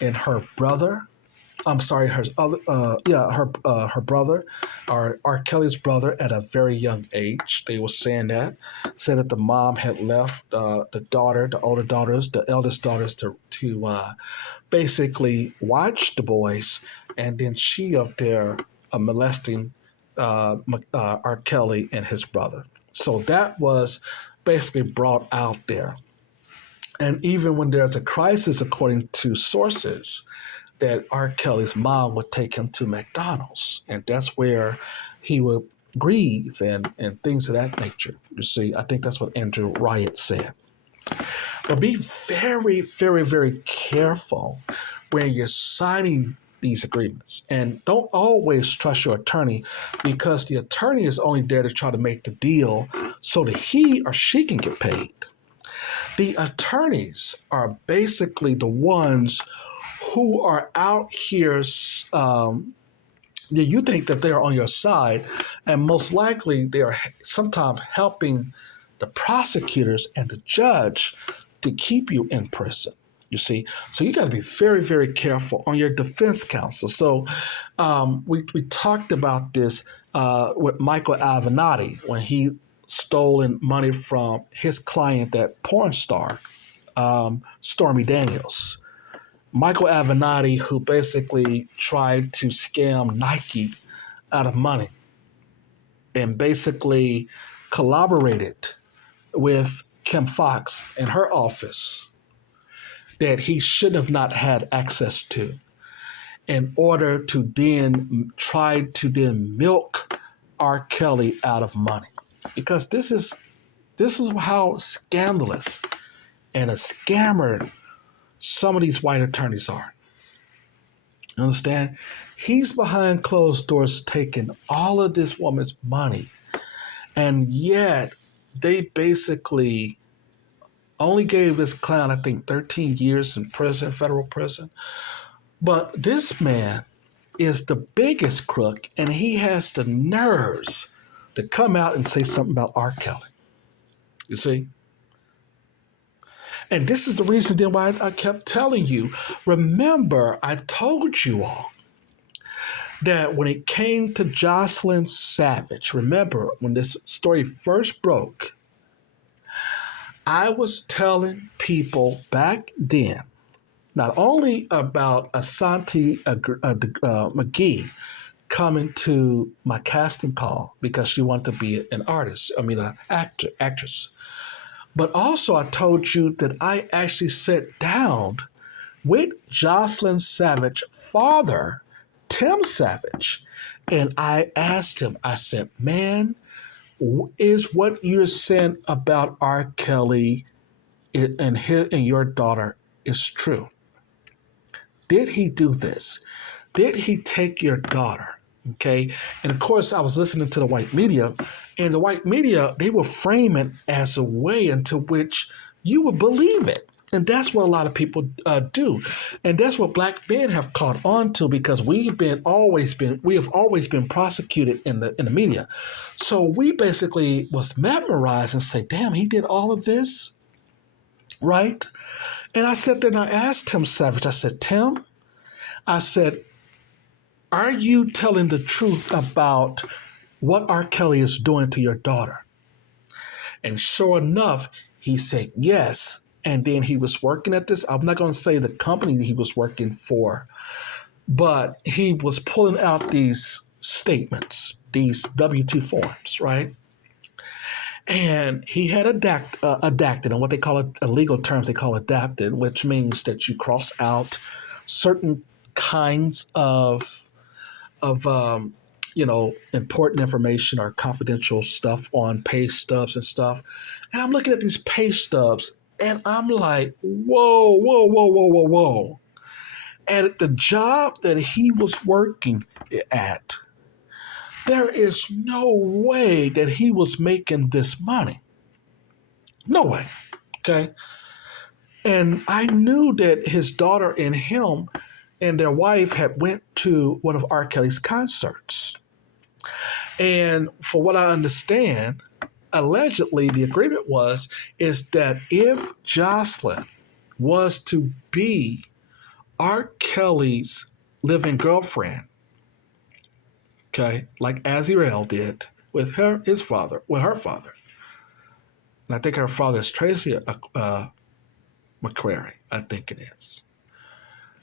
and her brother. I'm sorry, her brother, or R. Kelly's brother, at a very young age. They were said that the mom had left the eldest daughters to basically watch the boys, and then she up there molesting R. Kelly and his brother. So that was basically brought out there. And even when there's a crisis, according to sources, that R. Kelly's mom would take him to McDonald's, and that's where he would grieve and things of that nature. You see, I think that's what Andrew Wyatt said. But be very, very, very careful when you're signing these agreements. And don't always trust your attorney, because the attorney is only there to try to make the deal so that he or she can get paid. The attorneys are basically the ones who are out here, you think that they're on your side, and most likely they are sometimes helping the prosecutors and the judge to keep you in prison. You see, so you got to be very, very careful on your defense counsel. So we talked about this with Michael Avenatti when he stolen money from his client, that porn star, Stormy Daniels. Michael Avenatti, who basically tried to scam Nike out of money and basically collaborated with Kim Fox in her office that he should have not had access to in order to then try to then milk R. Kelly out of money. Because this is how scandalous and a scammer some of these white attorneys are. Understand? He's behind closed doors taking all of this woman's money, and yet they basically only gave this clown, I think, 13 years in prison, federal prison. But this man is the biggest crook, and he has the nerves to come out and say something about R. Kelly. You see? And this is the reason then why I kept telling you. Remember, I told you all that when it came to Jocelyn Savage, remember when this story first broke, I was telling people back then not only about Asante McGee coming to my casting call because she wanted to be an artist, an actress, but also I told you that I actually sat down with Jocelyn Savage's father, Tim Savage, and I asked him, I said, man, is what you're saying about R. Kelly and your daughter is true? Did he do this? Did he take your daughter? Okay. And of course, I was listening to the white media, and the white media, they will frame it as a way into which you would believe it. And that's what a lot of people do. And that's what black men have caught on to, because we have always been prosecuted in the media. So we basically was memorized and say, damn, he did all of this, right? And I sat there and I asked Tim Savage, I said, Tim, I said, are you telling the truth about what R. Kelly is doing to your daughter? And sure enough, he said yes. And then he was working at this, I'm not going to say the company he was working for, but he was pulling out these statements, these W-2 forms, right? And he had adapted, and what they call it, in legal terms, they call adapted, which means that you cross out certain kinds of important information or confidential stuff on pay stubs and stuff. And I'm looking at these pay stubs, and I'm like, whoa, whoa, whoa, whoa, whoa, whoa. And at the job that he was working at, there is no way that he was making this money. No way. Okay. And I knew that his daughter and him and their wife had went to one of R. Kelly's concerts. And for what I understand, allegedly the agreement is that if Jocelyn was to be R. Kelly's living girlfriend, okay, like Azriel did with her father. And I think her father is Tracy McCrary, I think it is.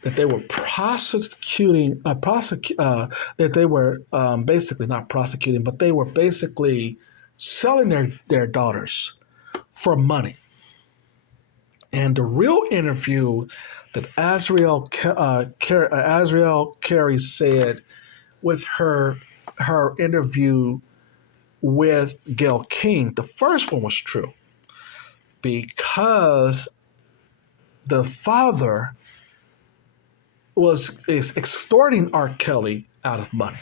That they were that they were basically not prosecuting, but they were basically selling their daughters for money. And the real interview that Azriel Carey said with her interview with Gayle King, the first one was true, because the father is extorting R. Kelly out of money.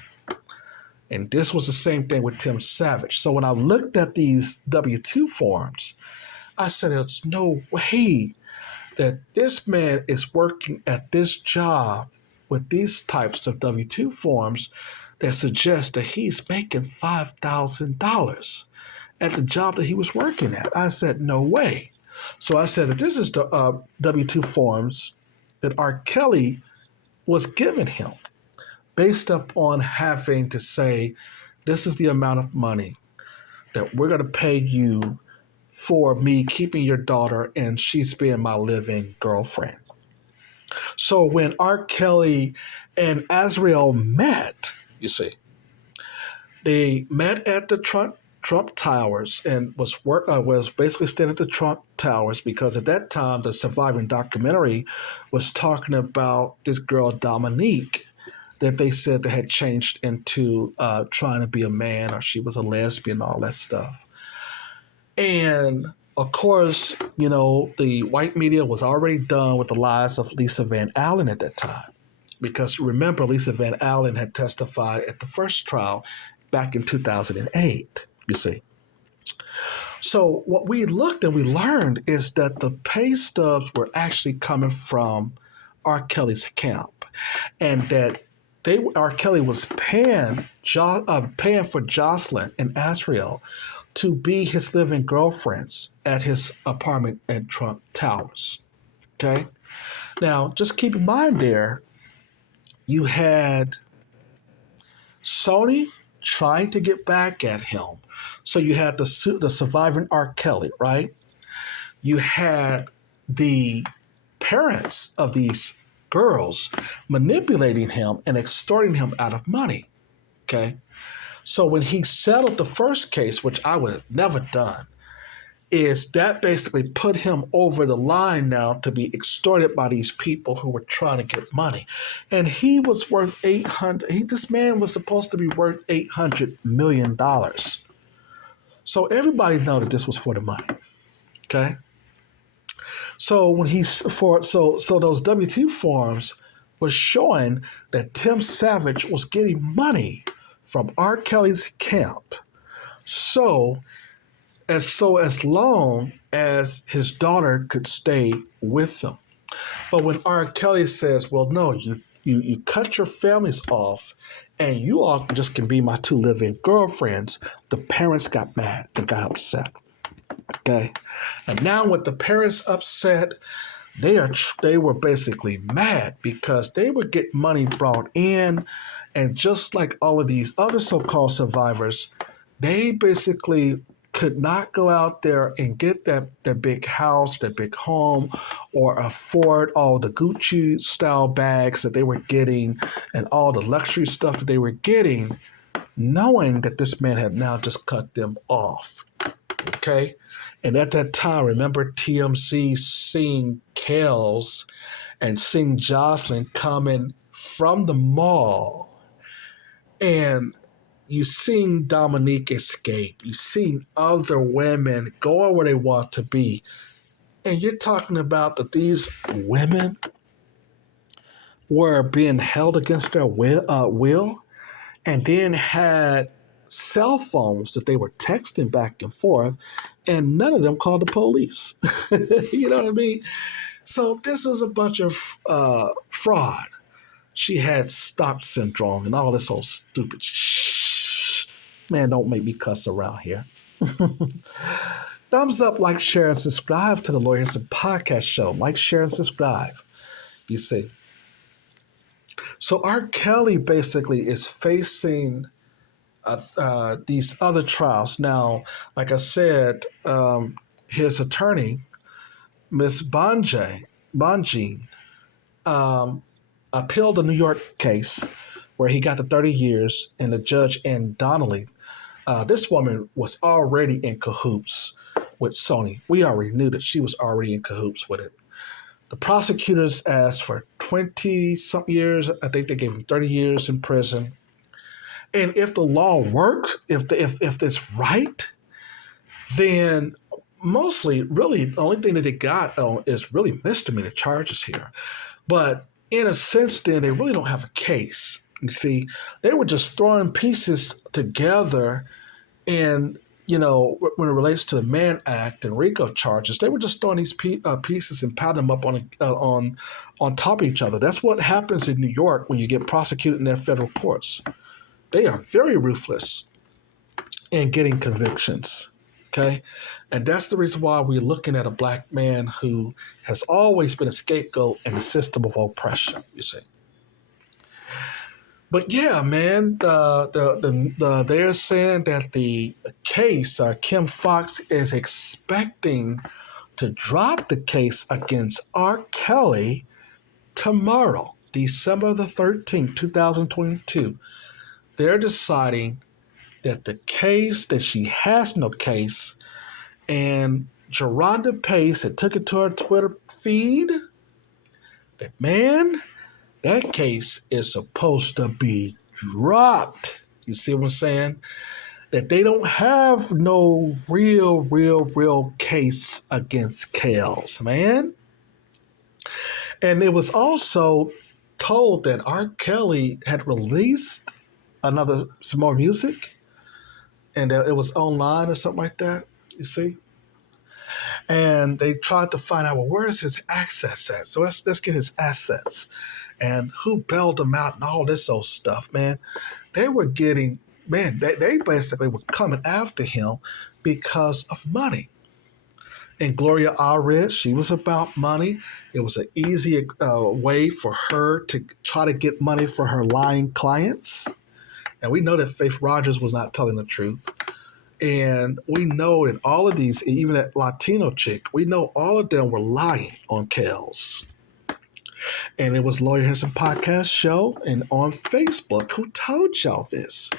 And this was the same thing with Tim Savage. So when I looked at these W-2 forms, I said, there's no way that this man is working at this job with these types of W-2 forms that suggest that he's making $5,000 at the job that he was working at. I said, no way. So I said that this is the W-2 forms that R. Kelly was giving him based upon having to say this is the amount of money that we're going to pay you for me keeping your daughter and she's being my living girlfriend. So when R. Kelly and Azriel met, you see, they met at the Trump Towers and was basically staying at the Trump Towers because at that time the surviving documentary was talking about this girl Dominique that they said that had changed into trying to be a man or she was a lesbian, all that stuff. And of course, the white media was already done with the lies of Lisa Van Allen at that time. Because remember, Lisa Van Allen had testified at the first trial back in 2008, you see. So what we looked and we learned is that the pay stubs were actually coming from R. Kelly's camp, and that R. Kelly was paying for Jocelyn and Azriel to be his living girlfriends at his apartment in Trump Towers. Okay? Now, just keep in mind there, you had Sony trying to get back at him. So you had the surviving R. Kelly, right? You had the parents of these girls manipulating him and extorting him out of money. Okay? So when he settled the first case, which I would have never done, is that basically put him over the line now to be extorted by these people who were trying to get money. And he was worth this man was supposed to be worth $800 million. So everybody know that this was for the money. Okay? So when so those W-2 forms was showing that Tim Savage was getting money from R. Kelly's camp. So as long as his daughter could stay with him. But when R. Kelly says, well, no, you cut your families off and you all just can be my two living girlfriends, the parents got mad and got upset. Okay? And now with the parents upset, they were basically mad because they would get money brought in, and just like all of these other so-called survivors, they basically could not go out there and get that big house, that big home, or afford all the Gucci style bags that they were getting and all the luxury stuff that they were getting, knowing that this man had now just cut them off. Okay? And at that time, remember TMZ seeing Kels and seeing Jocelyn coming from the mall, and you seen Dominique escape. You seen other women going where they want to be. And you're talking about that these women were being held against their will, and then had cell phones that they were texting back and forth, and none of them called the police. You know what I mean? So this was a bunch of fraud. She had stop syndrome and all this old stupid shh. Man, don't make me cuss around here. Thumbs up, like, share, and subscribe to the Lawyers and Podcast Show. Like, share, and subscribe. You see. So R. Kelly basically is facing these other trials. Now, like I said, his attorney, Ms. Bonjean, appealed the New York case where he got the 30 years, and the judge, Ann Donnelly, this woman was already in cahoots with Sony. We already knew that she was already in cahoots with it. The prosecutors asked for 20-something years. I think they gave him 30 years in prison. And if the law works, if it's right, then mostly, really, the only thing that they got is really misdemeanor charges here. But in a sense, then, they really don't have a case. You see, they were just throwing pieces together, and, when it relates to the Mann Act and RICO charges, they were just throwing these pieces and piling them up on top of each other. That's what happens in New York when you get prosecuted in their federal courts. They are very ruthless in getting convictions. Okay? And that's the reason why we're looking at a black man who has always been a scapegoat in the system of oppression, you see. But yeah, man, they're saying that the case, Kim Fox is expecting to drop the case against R. Kelly tomorrow, December the 13th, 2022. They're deciding that the case, that she has no case, and Geronda Pace had took it to her Twitter feed that, man, that case is supposed to be dropped. You see what I'm saying? That they don't have no real case against Kels, man. And it was also told that R. Kelly had released some more music, and that it was online or something like that. You see, and they tried to find out, well, where is his access at? So let's get his assets and who bailed him out and all this old stuff, man. They were getting, man, they basically were coming after him because of money. And Gloria Allred, she was about money. It was an easy way for her to try to get money for her lying clients. And we know that Faith Rogers was not telling the truth. And we know that all of these, even that Latino chick, we know all of them were lying on Kels. And it was Lawyer Henderson podcast show and on Facebook who told y'all this.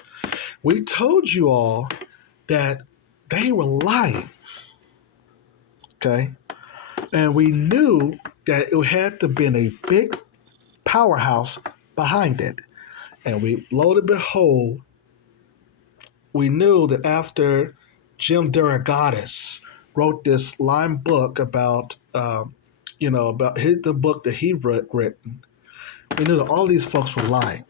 We told you all that they were lying. Okay? And we knew that it had to have been a big powerhouse behind it. And lo and behold, we knew that after Jim DeRogatis wrote this lying book about, the book that he written, we knew that all these folks were lying.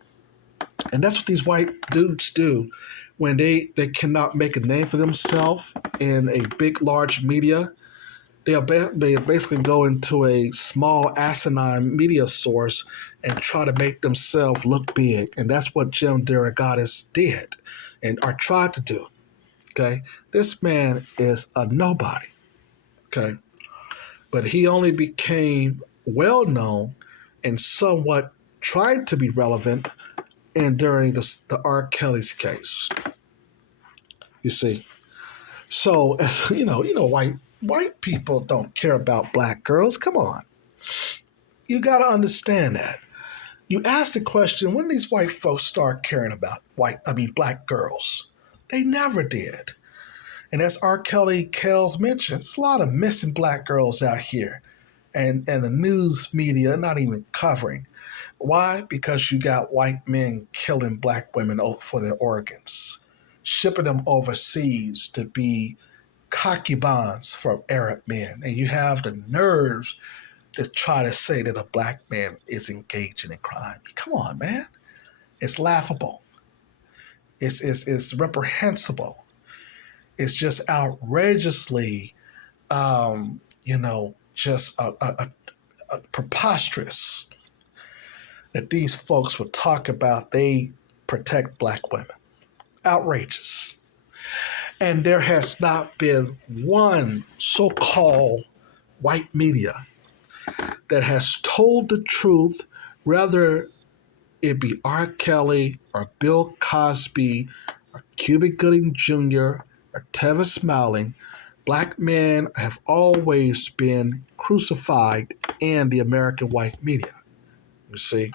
And that's what these white dudes do when they cannot make a name for themselves in a big, large media. They basically go into a small asinine media source and try to make themselves look big. And that's what Jim DeRogatis did or tried to do. Okay? This man is a nobody. Okay? But he only became well known and somewhat tried to be relevant during the R. Kelly's case. You see? So, white people don't care about black girls. Come on. You got to understand that. You ask the question, when these white folks start caring about black girls? They never did. And as R. Kelly Kels mentioned, it's a lot of missing black girls out here. And the news media not even covering. Why? Because you got white men killing black women for their organs, shipping them overseas to be concubines for Arab men. And you have the nerves to try to say that a black man is engaging in crime. Come on, man. It's laughable. It's reprehensible. It's just outrageously, just preposterous that these folks would talk about they protect black women. Outrageous. And there has not been one so-called white media that has told the truth, whether it be R. Kelly or Bill Cosby or Cuba Gooding Jr. or Tevin Smiling. Black men have always been crucified in the American white media. You see,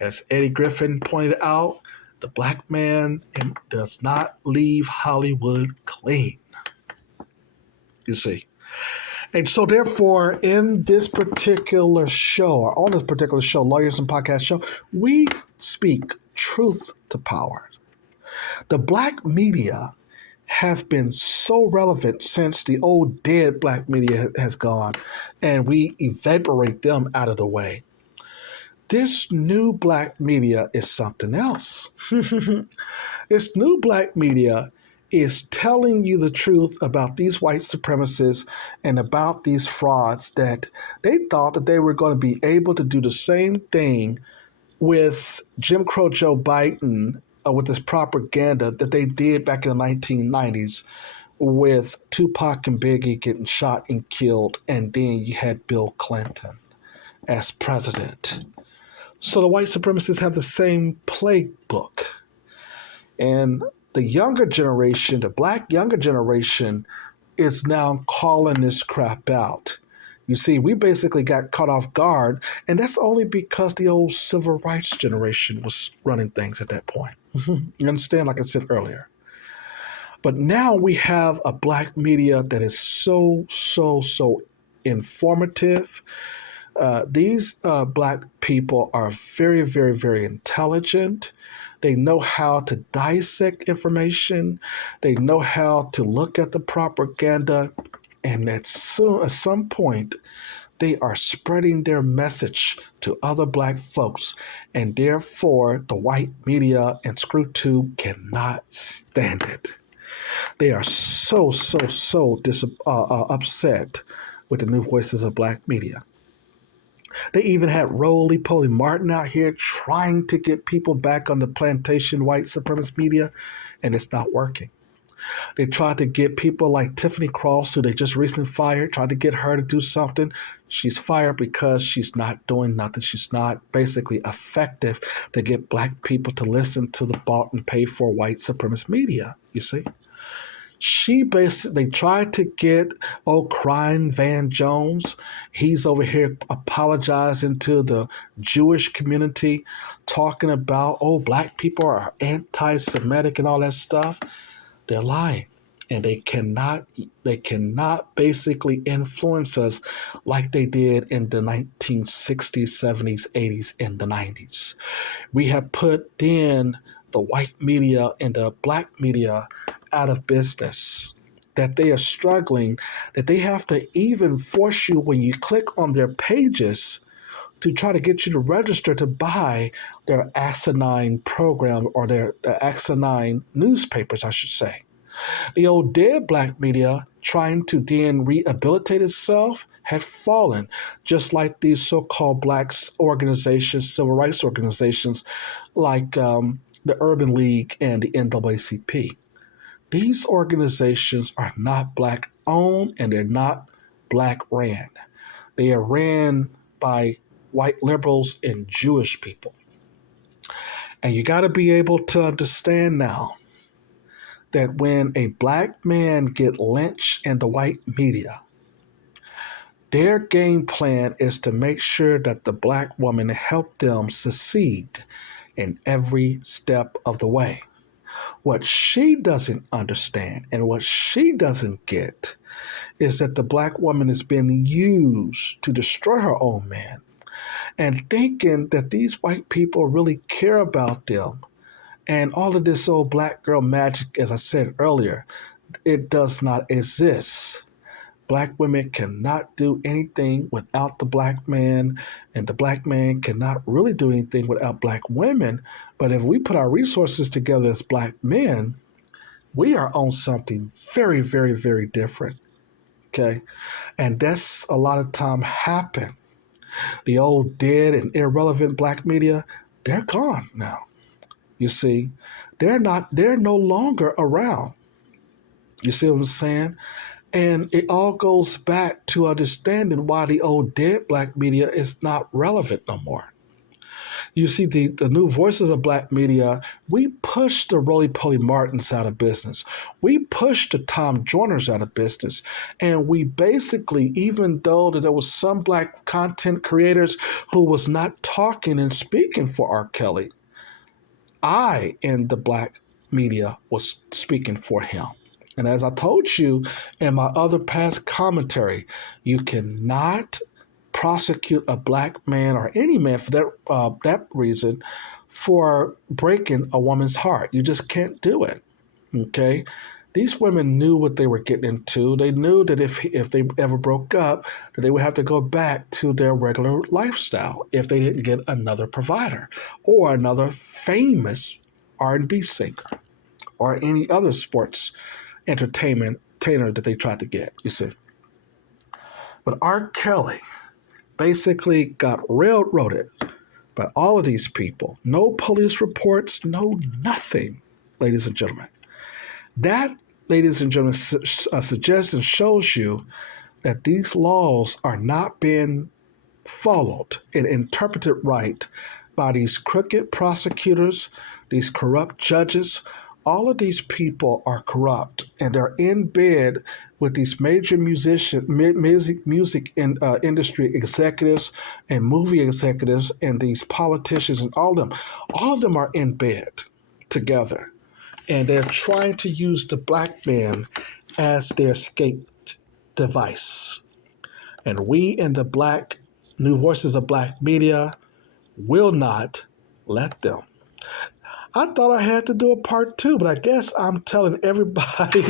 as Eddie Griffin pointed out, the black man does not leave Hollywood clean. You see. And so therefore, in this particular show, or on this particular show, Lawyers and Podcast Show, we speak truth to power. The black media have been so relevant since the old dead black media has gone, and we evaporate them out of the way. This new black media is something else. This new black media is telling you the truth about these white supremacists and about these frauds that they thought that they were going to be able to do the same thing with Jim Crow Joe Biden with this propaganda that they did back in the 1990s with Tupac and Biggie getting shot and killed, and then you had Bill Clinton as president. So the white supremacists have the same playbook. And the younger generation, the black younger generation, is now calling this crap out. You see, we basically got caught off guard, and that's only because the old civil rights generation was running things at that point. You understand, like I said earlier. But now we have a black media that is so informative. These black people are very intelligent. They know how to dissect information. They know how to look at the propaganda. And at some point, they are spreading their message to other black folks. And therefore, the white media and ScrewTube cannot stand it. They are so upset with the new voices of black media. They even had Roly-Poly Martin out here trying to get people back on the plantation white supremacist media, and it's not working. They tried to get people like Tiffany Cross, who they just recently fired, tried to get her to do something. She's fired because she's not doing nothing. She's not basically effective to get black people to listen to the bought and paid for white supremacist media, you see? They tried to get crying Van Jones. He's over here apologizing to the Jewish community, talking about, black people are anti-Semitic and all that stuff. They're lying. And they cannot basically influence us like they did in the 1960s, 70s, 80s, and the 90s. We have put in the white media and the black media out of business, that they are struggling, that they have to even force you when you click on their pages to try to get you to register to buy their asinine program or their asinine newspapers, I should say. The old dead black media trying to then rehabilitate itself had fallen, just like these so-called black organizations, civil rights organizations like the Urban League and the NAACP. These organizations are not black owned and they're not black ran. They are ran by white liberals and Jewish people. And you got to be able to understand now that when a black man get lynched in the white media, their game plan is to make sure that the black woman help them succeed in every step of the way. What she doesn't understand and what she doesn't get is that the black woman is being used to destroy her own man, and thinking that these white people really care about them. And all of this old black girl magic, as I said earlier, it does not exist. Black women cannot do anything without the black man, and the black man cannot really do anything without black women. But if we put our resources together as black men, we are on something very different, okay? And that's a lot of time happen. The old dead and irrelevant black media, they're gone now. You see, they're no longer around. You see what I'm saying? And it all goes back to understanding why the old dead black media is not relevant no more. You see, the new voices of black media, we pushed the Roly-Poly Martins out of business. We pushed the Tom Joyners out of business. And we basically, even though that there was some black content creators who was not talking and speaking for R. Kelly, I, in the black media, was speaking for him. And as I told you in my other past commentary, you cannot prosecute a black man or any man for that reason for breaking a woman's heart. You just can't do it. Okay? These women knew what they were getting into. They knew that if they ever broke up, that they would have to go back to their regular lifestyle if they didn't get another provider or another famous R&B singer or any other sports entertainer that they tried to get, you see. But R. Kelly basically got railroaded by all of these people. No police reports, no nothing, ladies and gentlemen. That, ladies and gentlemen, suggests and shows you that these laws are not being followed and interpreted right by these crooked prosecutors, these corrupt judges. All of these people are corrupt, and they're in bed with these major industry executives and movie executives and these politicians and all of them are in bed together, and they're trying to use the black man as their escape device. And we in the black new voices of black media will not let them. I thought I had to do a part two, but I guess I'm telling everybody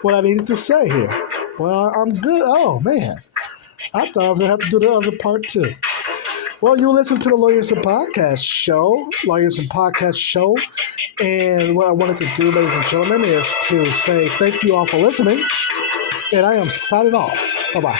what I needed to say here. Well, I'm good. Oh, man. I thought I was going to have to do the other part two. Well, you listen to the Lawyers and Podcast Show. And what I wanted to do, ladies and gentlemen, is to say thank you all for listening. And I am signing off. Bye-bye.